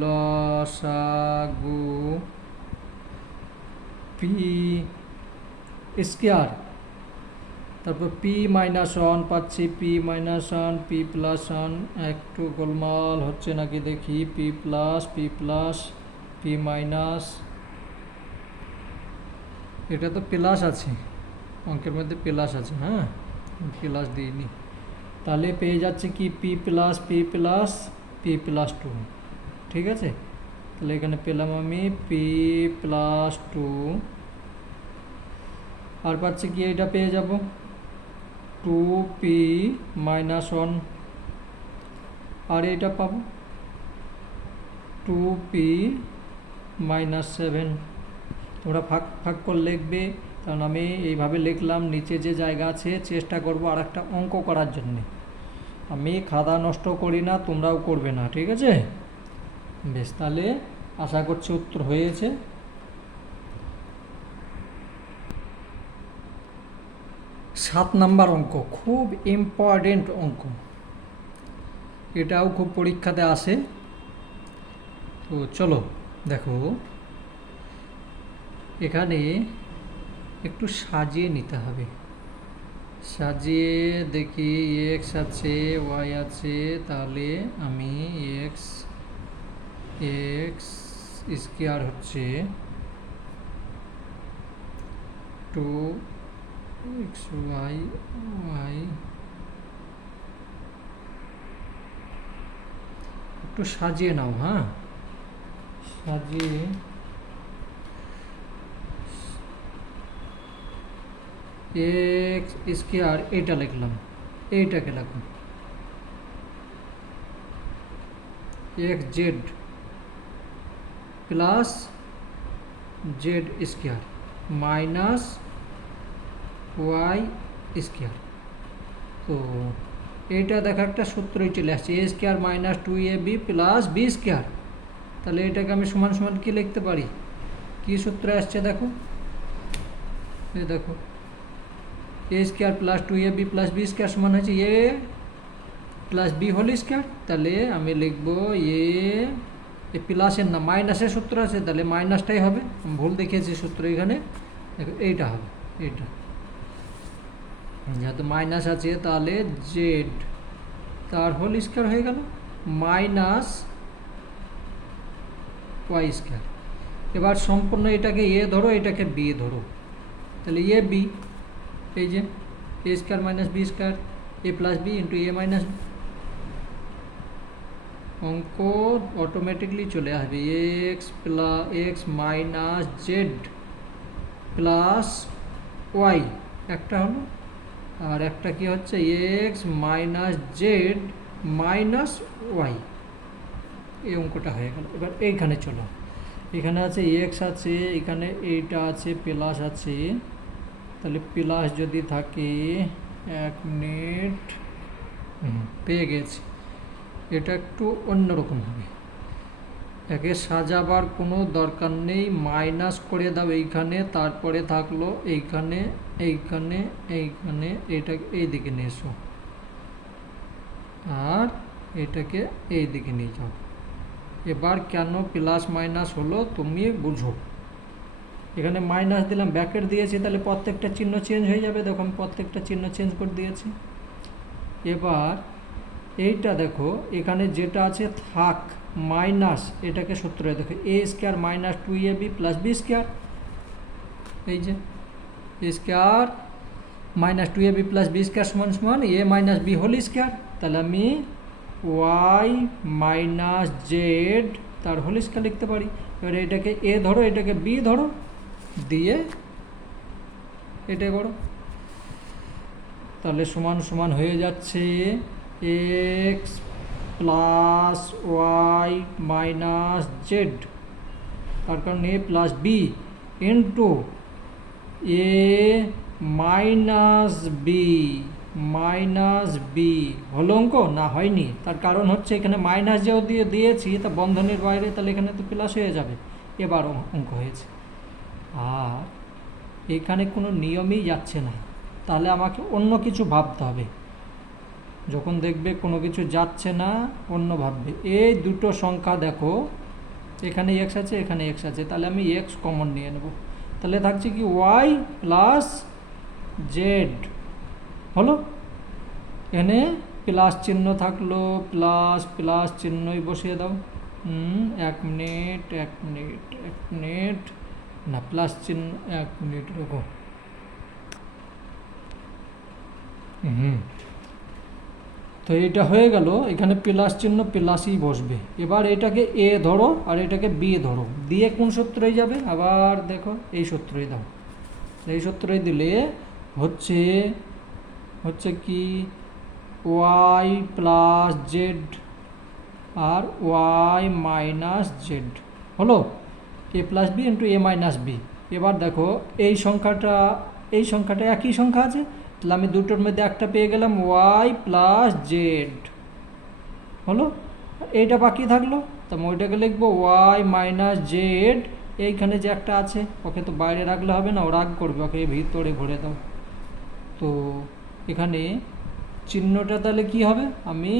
লসাগু p স্কয়ার, তারপর p মাইনাস 1 পাচ্ছি, p মাইনাস 1, p প্লাস 1, একটু গোলমাল হচ্ছে নাকি দেখি, p plus, p plus, p minus, এটা তো প্লাস আছে, অঙ্কের মধ্যে প্লাস আছে, হ্যাঁ প্লাস দিইনি, তাহলে পেয়ে যাচ্ছে কি p plus, p plus, p plus 2, ঠিক আছে। তাহলে এখানে পেলাম আমি p প্লাস 2, আর পাচ্ছি কি এটা পেয়ে যাব 2p মাইনাস 1, আর এটা পাবো 2p মাইনাস 7। তো তোমরা ফাঁক ফাঁক করে লিখবে, কারণ আমি এইভাবে লিখলাম, নিচে যে জায়গা আছে চেষ্টা করব আর একটা অঙ্ক করার জন্যে। আমি খাতা নষ্ট করি না, তোমরাও করবে না, ঠিক আছে? বেশ, তাহলে আশা করছি উত্তর হয়েছে। 7 নাম্বার অঙ্ক, খুব ইম্পর্টেন্ট অঙ্ক, এটাও খুব পরীক্ষাতে আসে। তো চলো দেখো, এখানে একটু সাজিয়ে নিতে হবে। সাজিয়ে দেখি, এক্স আছে, ওয়াই আছে, তাহলে আমি এক্স স্কোয়ার হচ্ছে 2xy, একটু সাজিয়ে নাও, হ্যাঁ, সাজিয়ে এক্স স্কোয়ার এটা লিখলাম, এইটাকে লিখুন X Z plus Z square minus Y square. তো এইটা দেখা একটা সূত্রই চলে আসছে, A square minus 2ab plus B square. তাহলে এটাকে আমি সমান সমান কি লিখতে পারি, কি সূত্রে আসছে দেখো, এই দেখো, A square plus 2ab plus B square সমান হচ্ছে A plus B whole square. তাহলে আমি লিখবো এ প্লাসের না মাইনাসের সূত্র আছে, তাহলে মাইনাসটাই হবে, আমি ভুল দেখিয়েছি সূত্র এখানে, দেখো এইটা হবে, এইটা যেহেতু মাইনাস আছে তাহলে জেড তার হোল স্কোয়ার হয়ে গেল মাইনাস ওয়াই স্কোয়ার। এবার সম্পূর্ণ এটাকে এ ধরো, এটাকে বি ধরো, তাহলে এ বি, এই যে A square minus B square, A plus B into A minus B, অঙ্ক অটোমেটিকলি চলে আসবে, X minus Z plus Y একটা হলো, আর একটা কি হচ্ছে X minus Z minus Y, এই অঙ্কটা হয়ে গেল। এবার এইখানে চলো, এখানে আছে এক্স আছে, এখানে এইটা আছে প্লাস আছে, তাহলে প্লাস যদি থাকে, 1 মিনিট, পেয়ে গেছি, এটা একটু অন্যরকম হবে, একে সাজাবার কোনো দরকার নেই, মাইনাস করে দাও এইখানে, তারপরে থাকলো এইখানে এইখানে এইখানে, এইটাকে এই দিকে নিয়ে এসো আর এটাকে এই দিকে নিয়ে যাও। এবার কেন প্লাস মাইনাস হলো তুমি বুঝো, এখানে মাইনাস দিলাম, ব্র্যাকেট দিয়েছি, তাহলে প্রত্যেকটা চিহ্ন চেঞ্জ হয়ে যাবে, দেখো আমি প্রত্যেকটা চিহ্ন চেঞ্জ করে দিয়েছি। এবার এইটা দেখো, এখানে যেটা আছে থাক মাইনাস, এটাকে সূত্রে দেখো A square minus 2ab plus B square, এই যে A square minus 2ab plus B square সমান সমান A minus B whole square. তাহলে আমি ওয়াই মাইনাস জেড তার হোল স্কোয়ার লিখতে পারি। এবার এটাকে এ ধরো, এটাকে বি ধরো, দিয়ে এটা করো, তাহলে সমান সমান হয়ে যাচ্ছে x plus Y minus Z, তার কারণ a plus B into A minus b হলো অঙ্ক না হয়নি, তার কারণ হচ্ছে এখানে মাইনাস যেও দিয়েছি তা বন্ধনীর বাইরে, তাহলে এখানে তো প্লাস হয়ে যাবে, এবার অঙ্ক হয়েছে। আর এখানে কোনো নিয়মই যাচ্ছে না, তাহলে আমাকে অন্য কিছু ভাবতে হবে, যখন দেখবে কোনো কিছু যাচ্ছে না অন্য ভাববে। এই দুটো সংখ্যা দেখো, এখানে এক্স আছে, এখানে এক্স আছে, তাহলে আমি এক্স কমন নিয়ে নেব, তাহলে থাকছে কি ওয়াই প্লাস জেড হলো, এখানে প্লাস চিহ্ন থাকলো, প্লাস প্লাস চিহ্নই বসিয়ে দাও। 1 মিনিট না, প্লাস চিহ্ন 1 মিনিট রাখো, তো এটা হয়ে গেল, এখানে প্লাস চিহ্ন প্লাসই বসবে। এবার এটাকে এ ধরো আর এটাকে বি ধরো, দিয়ে কোন সূত্রেই যাবে, আবার দেখো এই সূত্রেই দাও, এই সূত্রেই দিলে হচ্ছে কি ওয়াই প্লাস জেড আর ওয়াই মাইনাস জেড হলো এ প্লাস বি ইন্টু এ মাইনাস বি, এবার দেখো এই সংখ্যাটা একই সংখ্যা আছে, তাহলে আমি দুটোর মধ্যে একটা পেয়ে গেলাম, ওয়াই প্লাস জেড হলো। এইটা বাকি থাকলো, তো আমি ওইটাকে লিখবো ওয়াই মাইনাস জেড। এইখানে যে একটা আছে ওকে তো বাইরে রাখলে হবে না, ও রাগ করবে, ওকে ভিতরে ভরে দাও। তো এখানে চিহ্নটা তাহলে কি হবে, আমি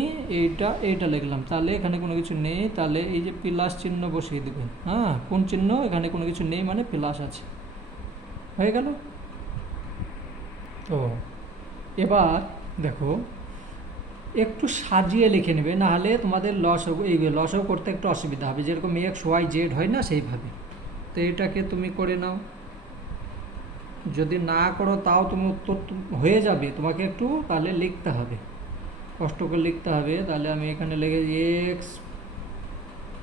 এইটা লিখলাম, তাহলে এখানে কোনো কিছু নেই, তাহলে এই যে প্লাস চিহ্ন বসিয়ে দেবে। হ্যাঁ, কোন চিহ্ন, এখানে কোনো কিছু নেই মানে প্লাস আছে, হয়ে গেল। তো এবার দেখো একটু সাজিয়ে লিখে নেবে, না হলে তোমাদের লসও করতে একটু অসুবিধা হবে, যেরকম এক্স ওয়াই জেড হয় না সেইভাবে। তো এটাকে তুমি করে নাও, যদি না করো তাও তুমি উত্তর হয়ে যাবে, তোমাকে একটু তাহলে লিখতে হবে, কষ্ট করে লিখতে হবে। তাহলে আমি এখানে লিখে x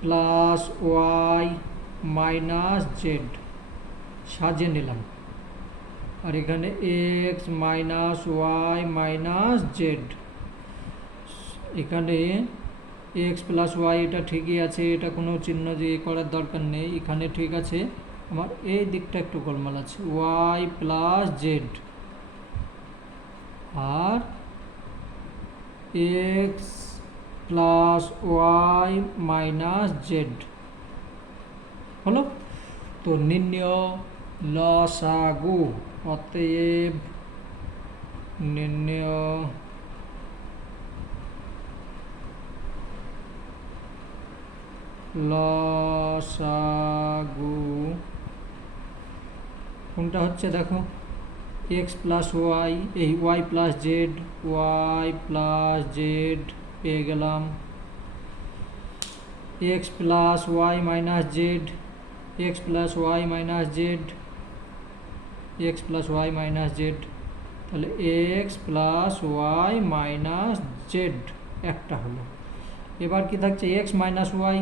plus Y minus z সাজিয়ে নিলাম, আর এখানে x minus Y minus z, এখানে এক্স প্লাস ওয়াই এটা ঠিকই আছে, এটা কোনো চিহ্ন দিয়ে করার দরকার নেই, এখানে ঠিক আছে। আমার এই দিকটা একটু গোলমাল আছে, ওয়াই প্লাস জেড আর X plus Y minus Z হলো। তো নির্ণয় লসাগু, অতএব নির্ণয় লসাগু কোনটা হচ্ছে দেখো, এক্স প্লাস ওয়াই, এই Y plus Z, Y plus Z পেয়ে গেলাম, X plus Y minus Z, X plus Y minus Z, X plus Y minus Z, তাহলে X plus Y minus Z একটা হলো। এবার কি থাকছে, X minus Y,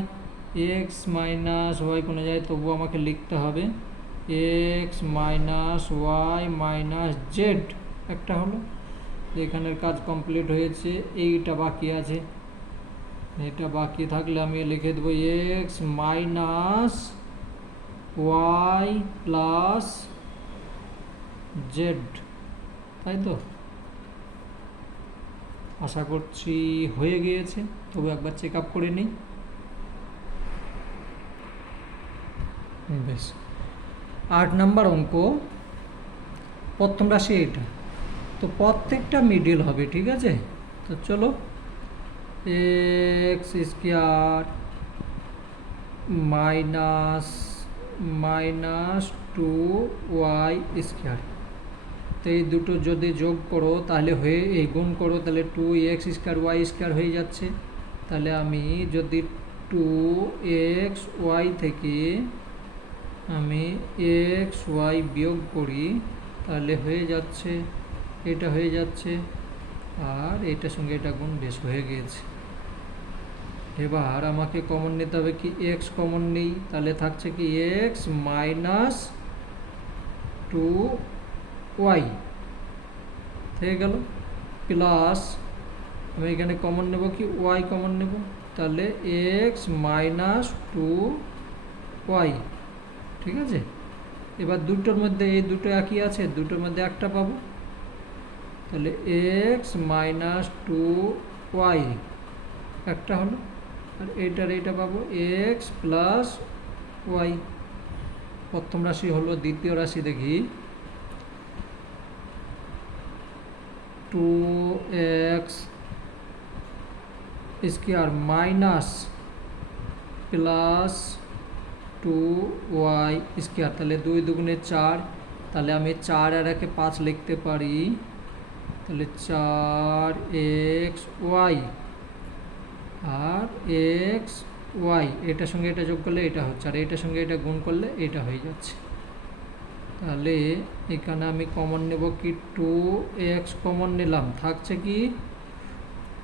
x minus Y কোনো জায়গায় তবু আমাকে লিখতে হবে, X minus Y minus Z একটা হলো। এখানের কাজ কমপ্লিট হয়েছে, এইটা বাকি আছে, এটা বাকি থাকলে আমি লিখে দেবো x minus y plus z, তাই তো? আশা করছি হয়ে গিয়েছে, তবু একবার চেক আপ করে নিই। বেশ, 8 নম্বর অঙ্ক, প্রথম রাশি এটা, তো প্রত্যেকটা মিডিল হবে, ঠিক আছে? তো চলো, x square minus minus 2y square, তো এই দুটো যদি যোগ করো তাহলে হয়ে, এই গুণ করো তাহলে 2x স্কোয়ার ওয়াই স্কোয়ার হয়ে যাচ্ছে। তাহলে আমি যদি 2xy থেকে আমি xy বিয়োগ করি তাহলে হয়ে যাচ্ছে, এটা হয়ে যাচ্ছে, আর এটার সঙ্গে এটা গুণ, বেশ হয়ে গিয়েছে। এবার আমাকে কমন নিতে হবে, কি এক্স কমন নেই, তাহলে থাকছে কি এক্স মাইনাস 2y হয়ে গেল, প্লাস আমি এখানে কমন নেব কি ওয়াই কমন নেব, তাহলে এক্স মাইনাস 2y, ঠিক আছে? এবার দুটোর মধ্যে এই দুটো একই আছে, দুটোর মধ্যে একটা পাবো, তাহলে এক্স মাইনাস 2y একটা হলো, আর এইটা পাবো এক্স প্লাস ওয়াই। প্রথম রাশি হলো, দ্বিতীয় রাশি দেখি, 2x square minus plus 2y square, তাহলে 2 দুগুণে 4, তাহলে আমি 4 আর 1 5 লিখতে পারি, তাহলে 4xy আর xy, এটার সঙ্গে এটা যোগ করলে এটা হচ্ছে, আর এটার সঙ্গে এটা গুণ করলে এটা হয়ে যাচ্ছে। তাহলে এখানে আমি কমন নেব কি 2x কমন নিলাম, থাকছে কি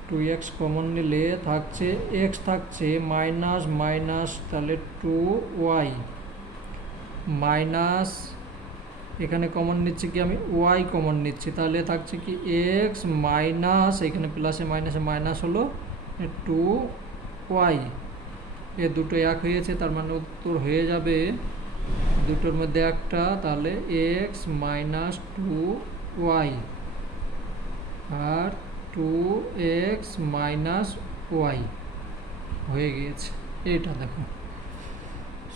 2x কমন নিলে থাকছে x, থাকছে মাইনাস মাইনাস, তাহলে 2y মাইনাস, এখানে কমন নিচ্ছি কি আমি y কমন নিচ্ছি, তাহলে থাকছে কি x মাইনাস, এখানে প্লাসে মাইনাসে মাইনাস হলো 2y, এ দুটো এক হয়েছে, তার মানে উত্তর হয়ে যাবে দুটোর মধ্যে একটা, তাহলে এক্স মাইনাস টু ওয়াই আর টু এক্স মাইনাস ওয়াই হয়ে গিয়েছে। এটা দেখো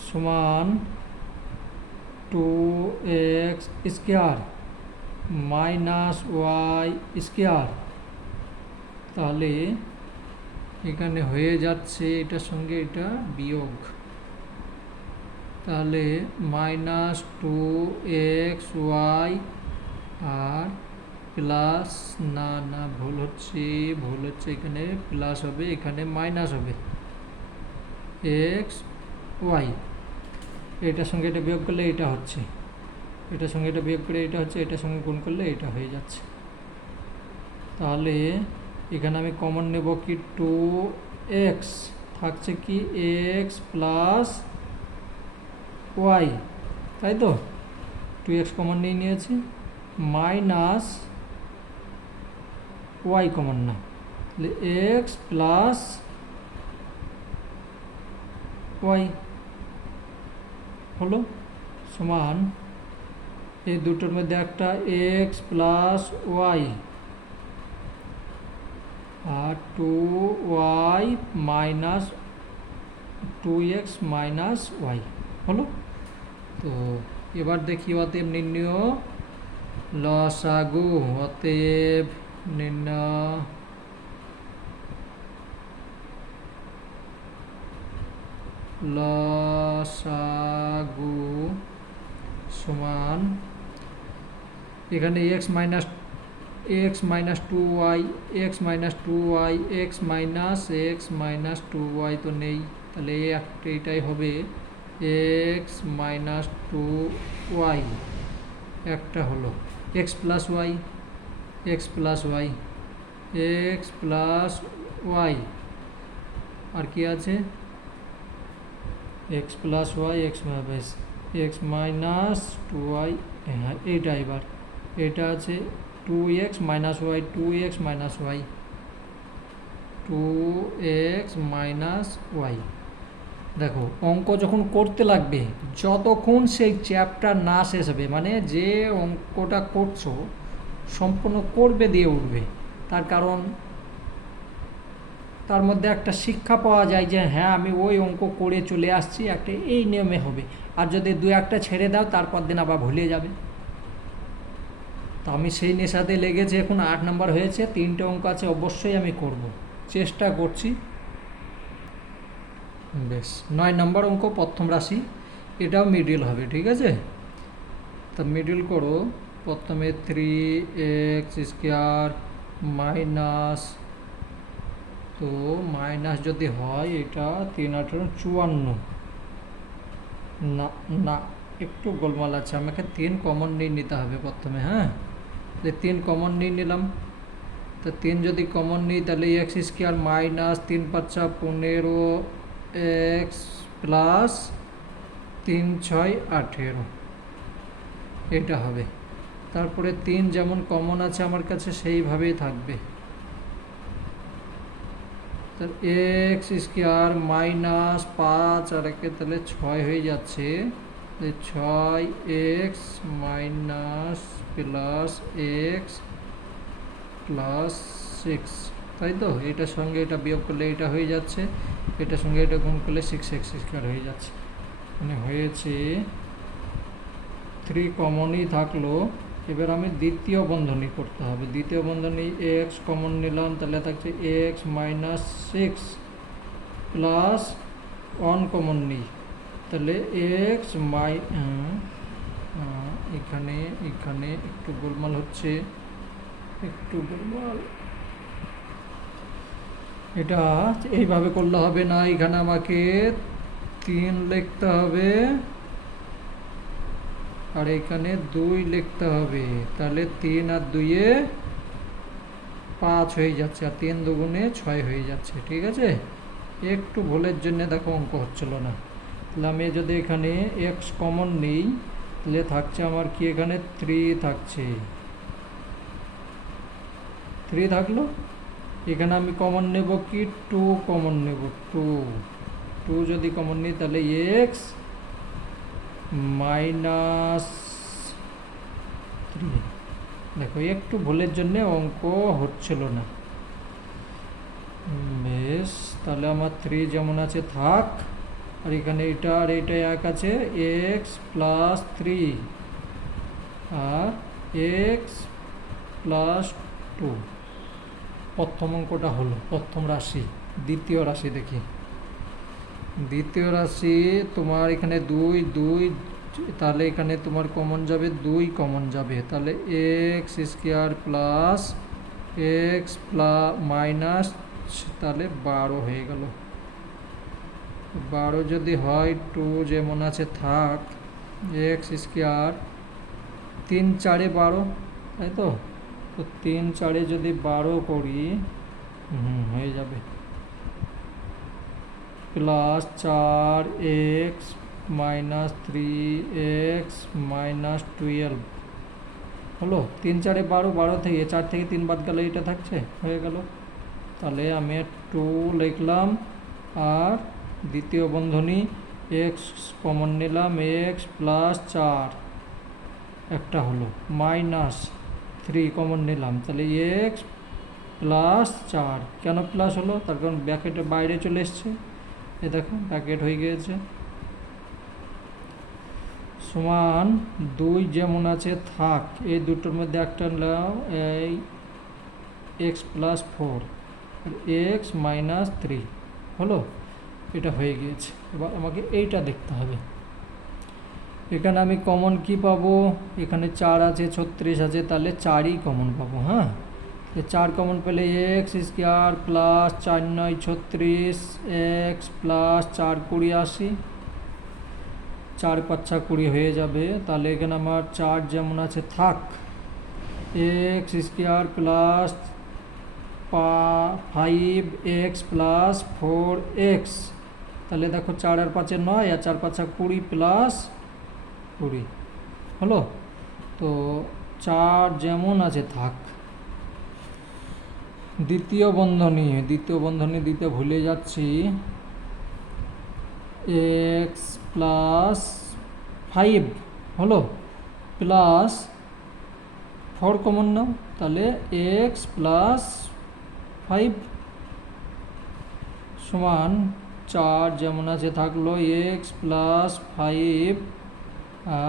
সমান two x square minus Y square. তাহলে এখানে হয়ে যাচ্ছে এটার সঙ্গে এটা বিয়োগ, তাহলে মাইনাস টু এক্স ওয়াই আর প্লাস, না না ভুল হচ্ছে এখানে প্লাস হবে, এখানে মাইনাস হবে এক্স ওয়াই। এটার সঙ্গে এটা বিয়োগ করলে এটা হচ্ছে, এটার সঙ্গে এটা বিয়োগ করে এটা হচ্ছে, এটার সঙ্গে গুণ করলে এটা হয়ে যাচ্ছে। তাহলে এখানে আমি কমন নেব কি টু এক্স, থাকছে কি এক্স প্লাস ওয়াই, তাই তো টু এক্স কমন নিয়েছি, মাইনাস ওয়াই কমন না, তাহলে এক্স প্লাস ওয়াই হলো সমান এই দুটোর মধ্যে একটা এক্স প্লাস ওয়াই আর two Y minus two x minus Y হলো। তো এবার দেখি অতএব নির্ণয় লসাগু, অতএব নির্ণয় লসাগু সমান এখানে x minus two y, x minus two y, x minus two y তো নেই, তাহলে এইটাই হবে এক্স মাইনাস টু ওয়াই, একটা হলো X plus Y, X plus Y, X plus Y, আর কি আছে X plus Y, x minus two Y, হ্যাঁ এইটা এবার এটা আছে two x minus Y, two x minus Y, two x minus Y. দেখো অঙ্ক যখন করতে লাগবে, যতক্ষণ সেই চ্যাপ্টার না শেষ হবে, মানে যে অঙ্কটা করছো সম্পূর্ণ করবে দিয়ে উঠবে, তার কারণ তার মধ্যে একটা শিক্ষা পাওয়া যায় যে হ্যাঁ আমি ওই অঙ্ক করে চলে আসছি, একটা এই নিয়মে হবে। আর যদি দু একটা ছেড়ে দাও তারপর দিন আবার ভুলে যাবে। তো আমি সেই নেশাতে লেগেছি, এখন 8 নাম্বার হয়েছে, 3টে অঙ্ক আছে, অবশ্যই আমি করব, চেষ্টা করছি। বেশ 9 নম্বর অঙ্ক প্রথম রাশি, এটাও মিডিল হবে, ঠিক আছে। তা মিডিল করো, প্রথমে 3x স্কোয়ার মাইনাস, তো মাইনাস যদি হয় এটা 3×8 = 54, না না একটু গোলমাল আছে, আমাকে 3 কমন নিয়ে নিতে হবে প্রথমে। হ্যাঁ 3 কমন নিয়ে নিলাম, তো 3 যদি কমন নিই তাহলে x square minus 3×5 = 15 x plus 3×6 = 18, এটা হবে। তারপরে 3 যেমন কমন আছে আমার কাছে সেইভাবেই থাকবে, তো এক্স স্কোয়ার মাইনাস 5 আর একে তাহলে 6 হয়ে যাচ্ছে, 6x minus plus x plus 6, তাই তো। এটার সঙ্গে এটা বিয়োগ করলে এটা হয়ে যাচ্ছে, এটার সঙ্গে এটা গুণ করলে 6x স্কোয়ার হয়ে যাচ্ছে, মানে হয়েছে 3 কমনই থাকলো। এবার আমি দ্বিতীয় বন্ধনী করতে হবে, দ্বিতীয় বন্ধনী এক্স কমন নিলাম, তাহলে থাকছে এক্স মাইনাস 6 প্লাস 1 কমন নিই, তাহলে এক্স এখানে এখানে একটু গোলমাল হচ্ছে, একটু গোলমাল, এটা এইভাবে করলে হবে না, এখানে আমাকে 3 লিখতে হবে আর এখানে 2 লিখতে হবে, তাহলে 3 আর 2 এ 5 হয়ে যাচ্ছে, আর 3 দুগুণে 6 হয়ে যাচ্ছে, ঠিক আছে। একটু ভুলের জন্য দেখো অঙ্ক হচ্ছিল না। তাহলে আমি যদি এখানে এক্স কমন নিই তাহলে থাকছে আমার কি, এখানে 3 থাকছে, 3 থাকলো। এখানে আমি কমন নেব কি 2 কমন নেব, 2 যদি কমন নিই তাহলে এক্স মাইনাস 3। দেখো একটু ভুলের জন্য অঙ্ক হচ্ছিল না। বেশ, তাহলে আমার 3 যেমন আছে থাক, আর এখানে এটা আর এটা এক আছে, এক্স প্লাস 3 আর এক্স প্লাস 2। প্রথম অঙ্কটা হলো, প্রথম রাশি। দ্বিতীয় রাশি দেখি। দ্বিতীয় রাশি তোমার এখানে 2 তাহলে এখানে তোমার কমন যাবে, 2 কমন যাবে, তাহলে x square plus x minus, তাহলে 12 হয়ে গেল। 12 যদি হয় 2 যেমন আছে থাক, এক্স স্কোয়ার 3 4 12, তাই তো? তো 3 4 যদি 12 করি, হয়ে যাবে, plus 4 x minus 3 x minus 12 হলো। 3 4 12, 12 থেকে 4 থেকে 3 বাদ গেলে এটা থাকছে, হয়ে গেল। তাহলে আমি 2 লিখলাম, আর দ্বিতীয় বন্ধনী এক্স কমন নিলাম, এক্স প্লাস 4 একটা হলো, মাইনাস 3 কমন নিলাম, তাহলে এক্স প্লাস 4। কেন প্লাস হলো? তার কারণ ব্র্যাকেটের বাইরে চলে এসছে, এ দেখো ব্র্যাকেট হয়ে গিয়েছে। সমান 2 যেমন আছে থাক, এই দুটোর মধ্যে একটা নিলাম, এই এক্স প্লাস 4 এক্স মাইনাস 3 হলো, এটা হয়ে গিয়েছে। এবার আমাকে এইটা দেখতে হবে। এখানে আমি কমন কি পাবো? এখানে 4 আছে, 36 আছে, তাহলে 4ই কমন পাবো। হ্যাঁ, 4 কমন পেলে x square plus 4 9 36 x plus 4 20 80, 4 5 20 হয়ে যাবে। তাহলে এখানে আমার 4 যেমন আছে থাক, x square plus 5 x plus 4 x, তাহলে দেখো 4 আর 5 9, আর 4 5 20 প্লাস 20 হলো। তো 4 যেমন আছে থাক। দ্বিতীয় বন্ধনী দিতে ভুলে যাচ্ছি, এক্স প্লাস 5 হলো, প্লাস 4 কমন নাও, তাহলে এক্স প্লাস 5 সমান 4 যেমন আছে থাকলো, এক্স প্লাস 5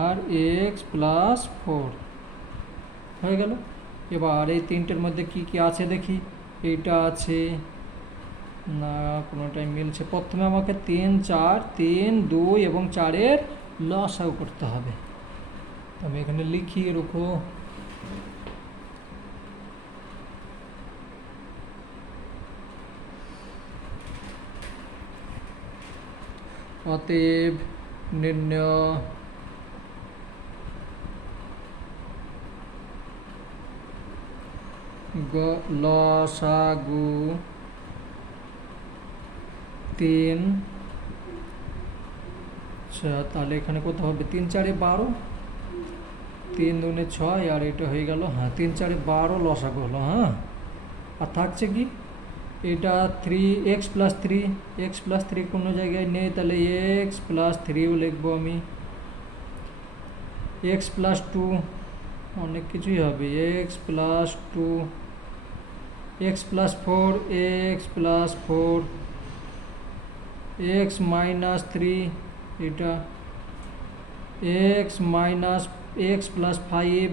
আর এক্স প্লাস 4 হয়ে গেল। এবার এই তিনটের মধ্যে কি কি আছে দেখি। এইটা আছে না, কোনোটাই মিলছে। প্রথমে আমাকে 3 4 3 2 এবং 4-এর লসাগু করতে হবে। আমি এখানে লিখিয়ে রাখো, অতএব নির্ণয় লসাগু 3। আচ্ছা, তাহলে এখানে কত হবে? 3 4 12, 3 2 6, আর এটা হয়ে গেল। হ্যাঁ, 3 4 12 লসাগু হলো। হ্যাঁ, আর থাকছে কি? এটা 3 এক্স প্লাস 3, এক্স প্লাস 3 কোনো জায়গায় নেই, তাহলে এক্স প্লাস 3ও লিখবো আমি। এক্স প্লাস 2, অনেক কিছুই হবে, x plus 2, x plus 4 x plus 4, x minus 3 এটা, x minus x plus 5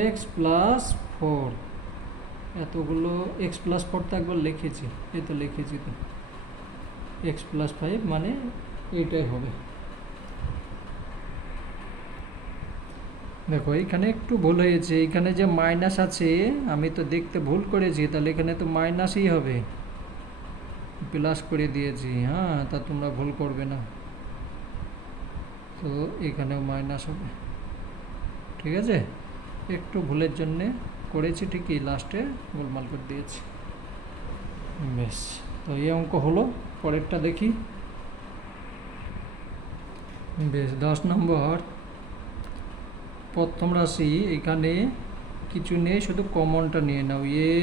x plus 4, এতগুলো এক্স প্লাস 4 তো একবার লিখেছি, এই তো লিখেছি তো, এক্স প্লাস 5 মানে এইটাই হবে। দেখো এখানে একটু ভুল হয়েছে, এখানে যে মাইনাস আছে আমি তো দেখতে ভুল করেছি, তাহলে এখানে তো মাইনাসই হবে, প্লাস করে দিয়েছি। হ্যাঁ, তা তোমরা ভুল করবে না, তো এখানেও মাইনাস হবে। ঠিক আছে, একটু ভুলের জন্যে করেছি ঠিকই, লাস্টে গোলমাল করে দিয়েছি। বেশ, তো এই অঙ্ক হলো। পরেরটা দেখি। বেশ, 10 নম্বর প্রথম রাশি। এখানে কিছু নেই, শুধু কমনটা নিয়ে নাও। এ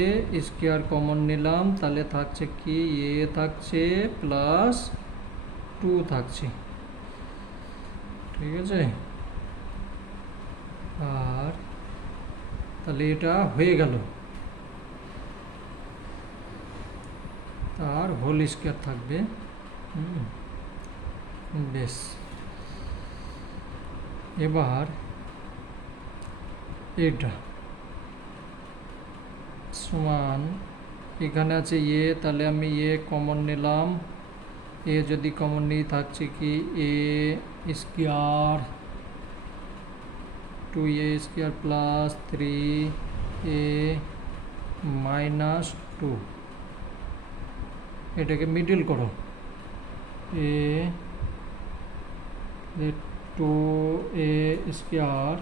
স্কোয়ার কমন নিলাম, তাহলে থাকছে কি? এ থাকছে প্লাস 2 থাকছে। ঠিক আছে। আর তাহলে এটা হয়ে গেল, তার হোল স্কয়ার থাকবে। বেশ, এবার এটা সমান, এখানে আছে এ, তাহলে আমি এ কমন নিলাম। এ যদি কমন নিই থাকছে কি এ square, 2a² plus 3a minus 2। এটাকে মিডল করো, এ 2a²,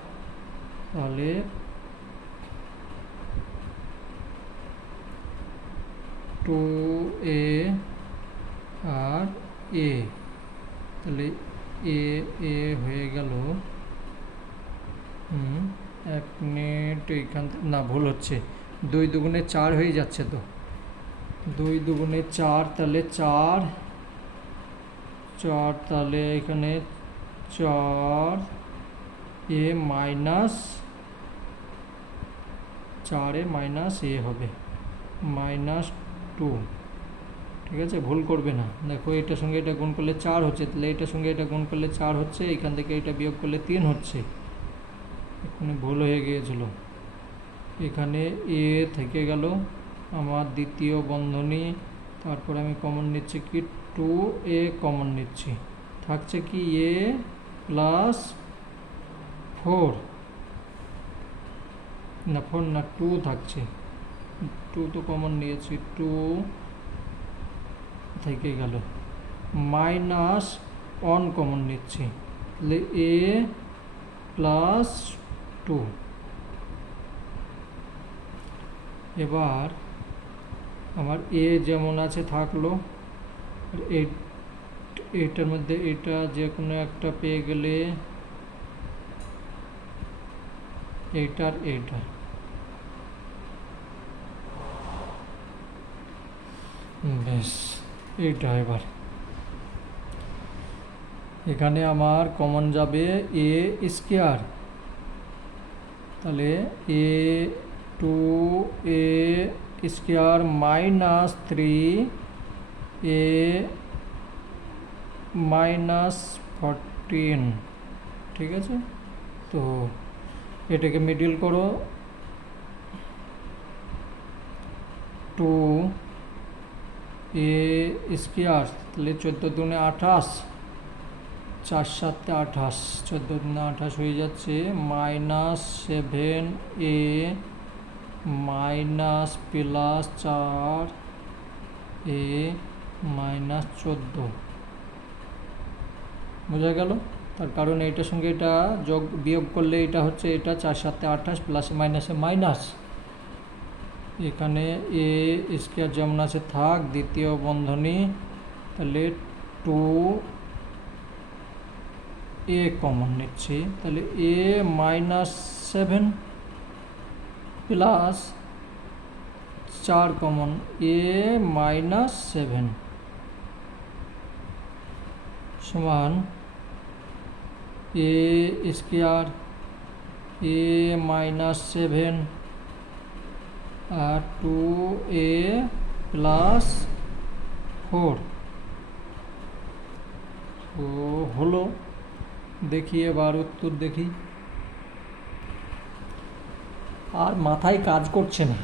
তাহলে 2a আর এ, তাহলে এ এ হয়ে গেল। এক মিনিট, এইখান না ভুল হচ্ছে, 2 দুগুণে 4 হয়ে যাচ্ছে তো, 2 দুগুণে 4, তাহলে 4 4, তাহলে এখানে 4 এ মাইনাস 4 এ মাইনাস এ হবে -2। ঠিক আছে, ভুল করবে না। দেখো এটার সঙ্গে এটা গুণ করলে 4 হচ্ছে, তাহলে এটার সঙ্গে এটা গুণ করলে 4 হচ্ছে, এখান থেকে এটা বিয়োগ করলে 3 হচ্ছে। এখানে ভুল হয়ে গিয়েছিল, এখানে এ থেকে গেল আমার দ্বিতীয় বন্ধনী। তারপর আমি কমন নিচ্ছি কি 2a কমন নিচ্ছি, থাকছে কি এ প্লাস 4, না 4 না 2 থাকছে, 2 তো কমন নিয়েছি, 2 থেকে গেল মাইনাস 1 কমন নিচ্ছি, তাহলে এ প্লাস 2। এবার আমার এ যেমন আছে থাকলো, আর এইটার মধ্যে এটা যে কোনো একটা পেয়ে গেলে এইটার এইটা, বেশ এইটা। এবার এখানে আমার কমন যাবে এ স্কয়ার, তাহলে এ 2a² মাইনাস 3a মাইনাস 14। ঠিক আছে, তো এটাকে মিডল করো, 2a², তাহলে 14 দুগুণে 28, 4 7 28, 14 দুগুণে 28 হয়ে যাচ্ছে, -7a minus plus 4a minus 14। বোঝা গেল? তার কারণ এইটার সঙ্গে এটা যোগ বিয়োগ করলে এটা হচ্ছে, এটা 4 7 28 প্লাস মাইনাসে মাইনাস, এখানে এ স্কয়ার যেমন আছে থাক, দ্বিতীয় বন্ধনী, তাহলে 2a কমন নিচ্ছি, তাহলে a -7 প্লাস 4 কমন, a -7 সমান a² a -7 R 2a plus 4। তো হলো, দেখি এবার উত্তর দেখি। আর মাথায় কাজ করছে না,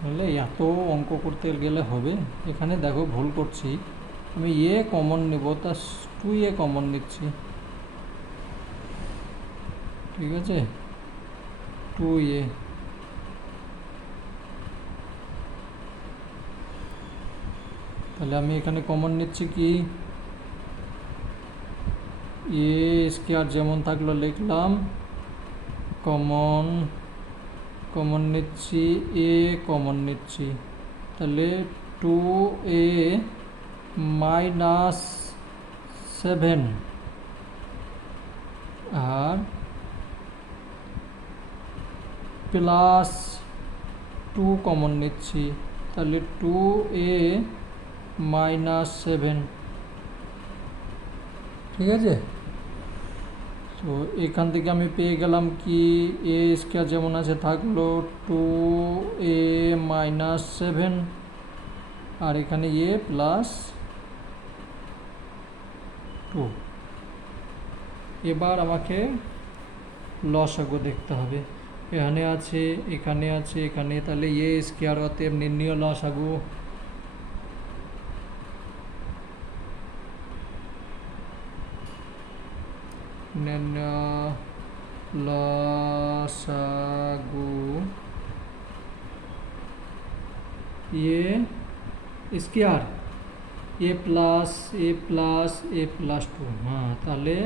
বুঝলে, এত অঙ্ক করতে গেলে হবে। এখানে দেখো ভুল করছি, আমি এ কমন নেব, তা 2a কমন নিচ্ছি। ঠিক আছে, 2a, তাহলে আমি এখানে কমন নিচ্ছি কি এ স্কয়ার যেমন থাকলো লিখলাম, কমন নিচ্ছি, এ কমন নিচ্ছি, তাহলে 2a -7 আর প্লাস 2 কমন নিচ্ছি, তাহলে 2a -7। ঠিক আছে, তো এখান থেকে আমি পেয়ে গেলাম কি এ স্কোয়ার যেমন আছে থাকলো 2a-7 আর এখানে a+2। এবার আমাকে লসাগু দেখতে হবে। এখানে আছে এখানে আছে এখানে, তাহলে এ স্কোয়ার, অতএব নির্ণীয় লসাগু এ স্কোয়ার a+2। হ্যাঁ, তাহলে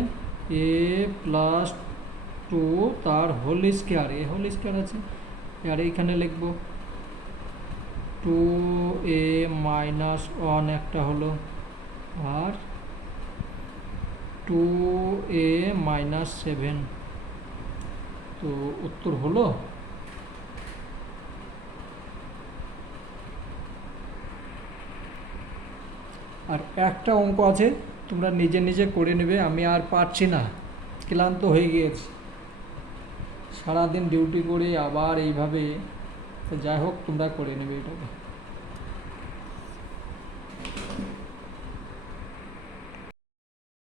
a+2 তার হোল স্কোয়ার, এ হোল স্কোয়ার আছে, আর এইখানে লিখব 2a-1 একটা হলো, আর 2a-7। তো উত্তর হলো আর একটা অঙ্ক আছে, তোমরা নিজে নিজে করে নেবে, আমি আর পারছি না, ক্লান্ত হয়ে গিয়েছি সারাদিন ডিউটি করে আবার এইভাবে। তো যাই হোক, তোমরা করে নেবে এটাকে।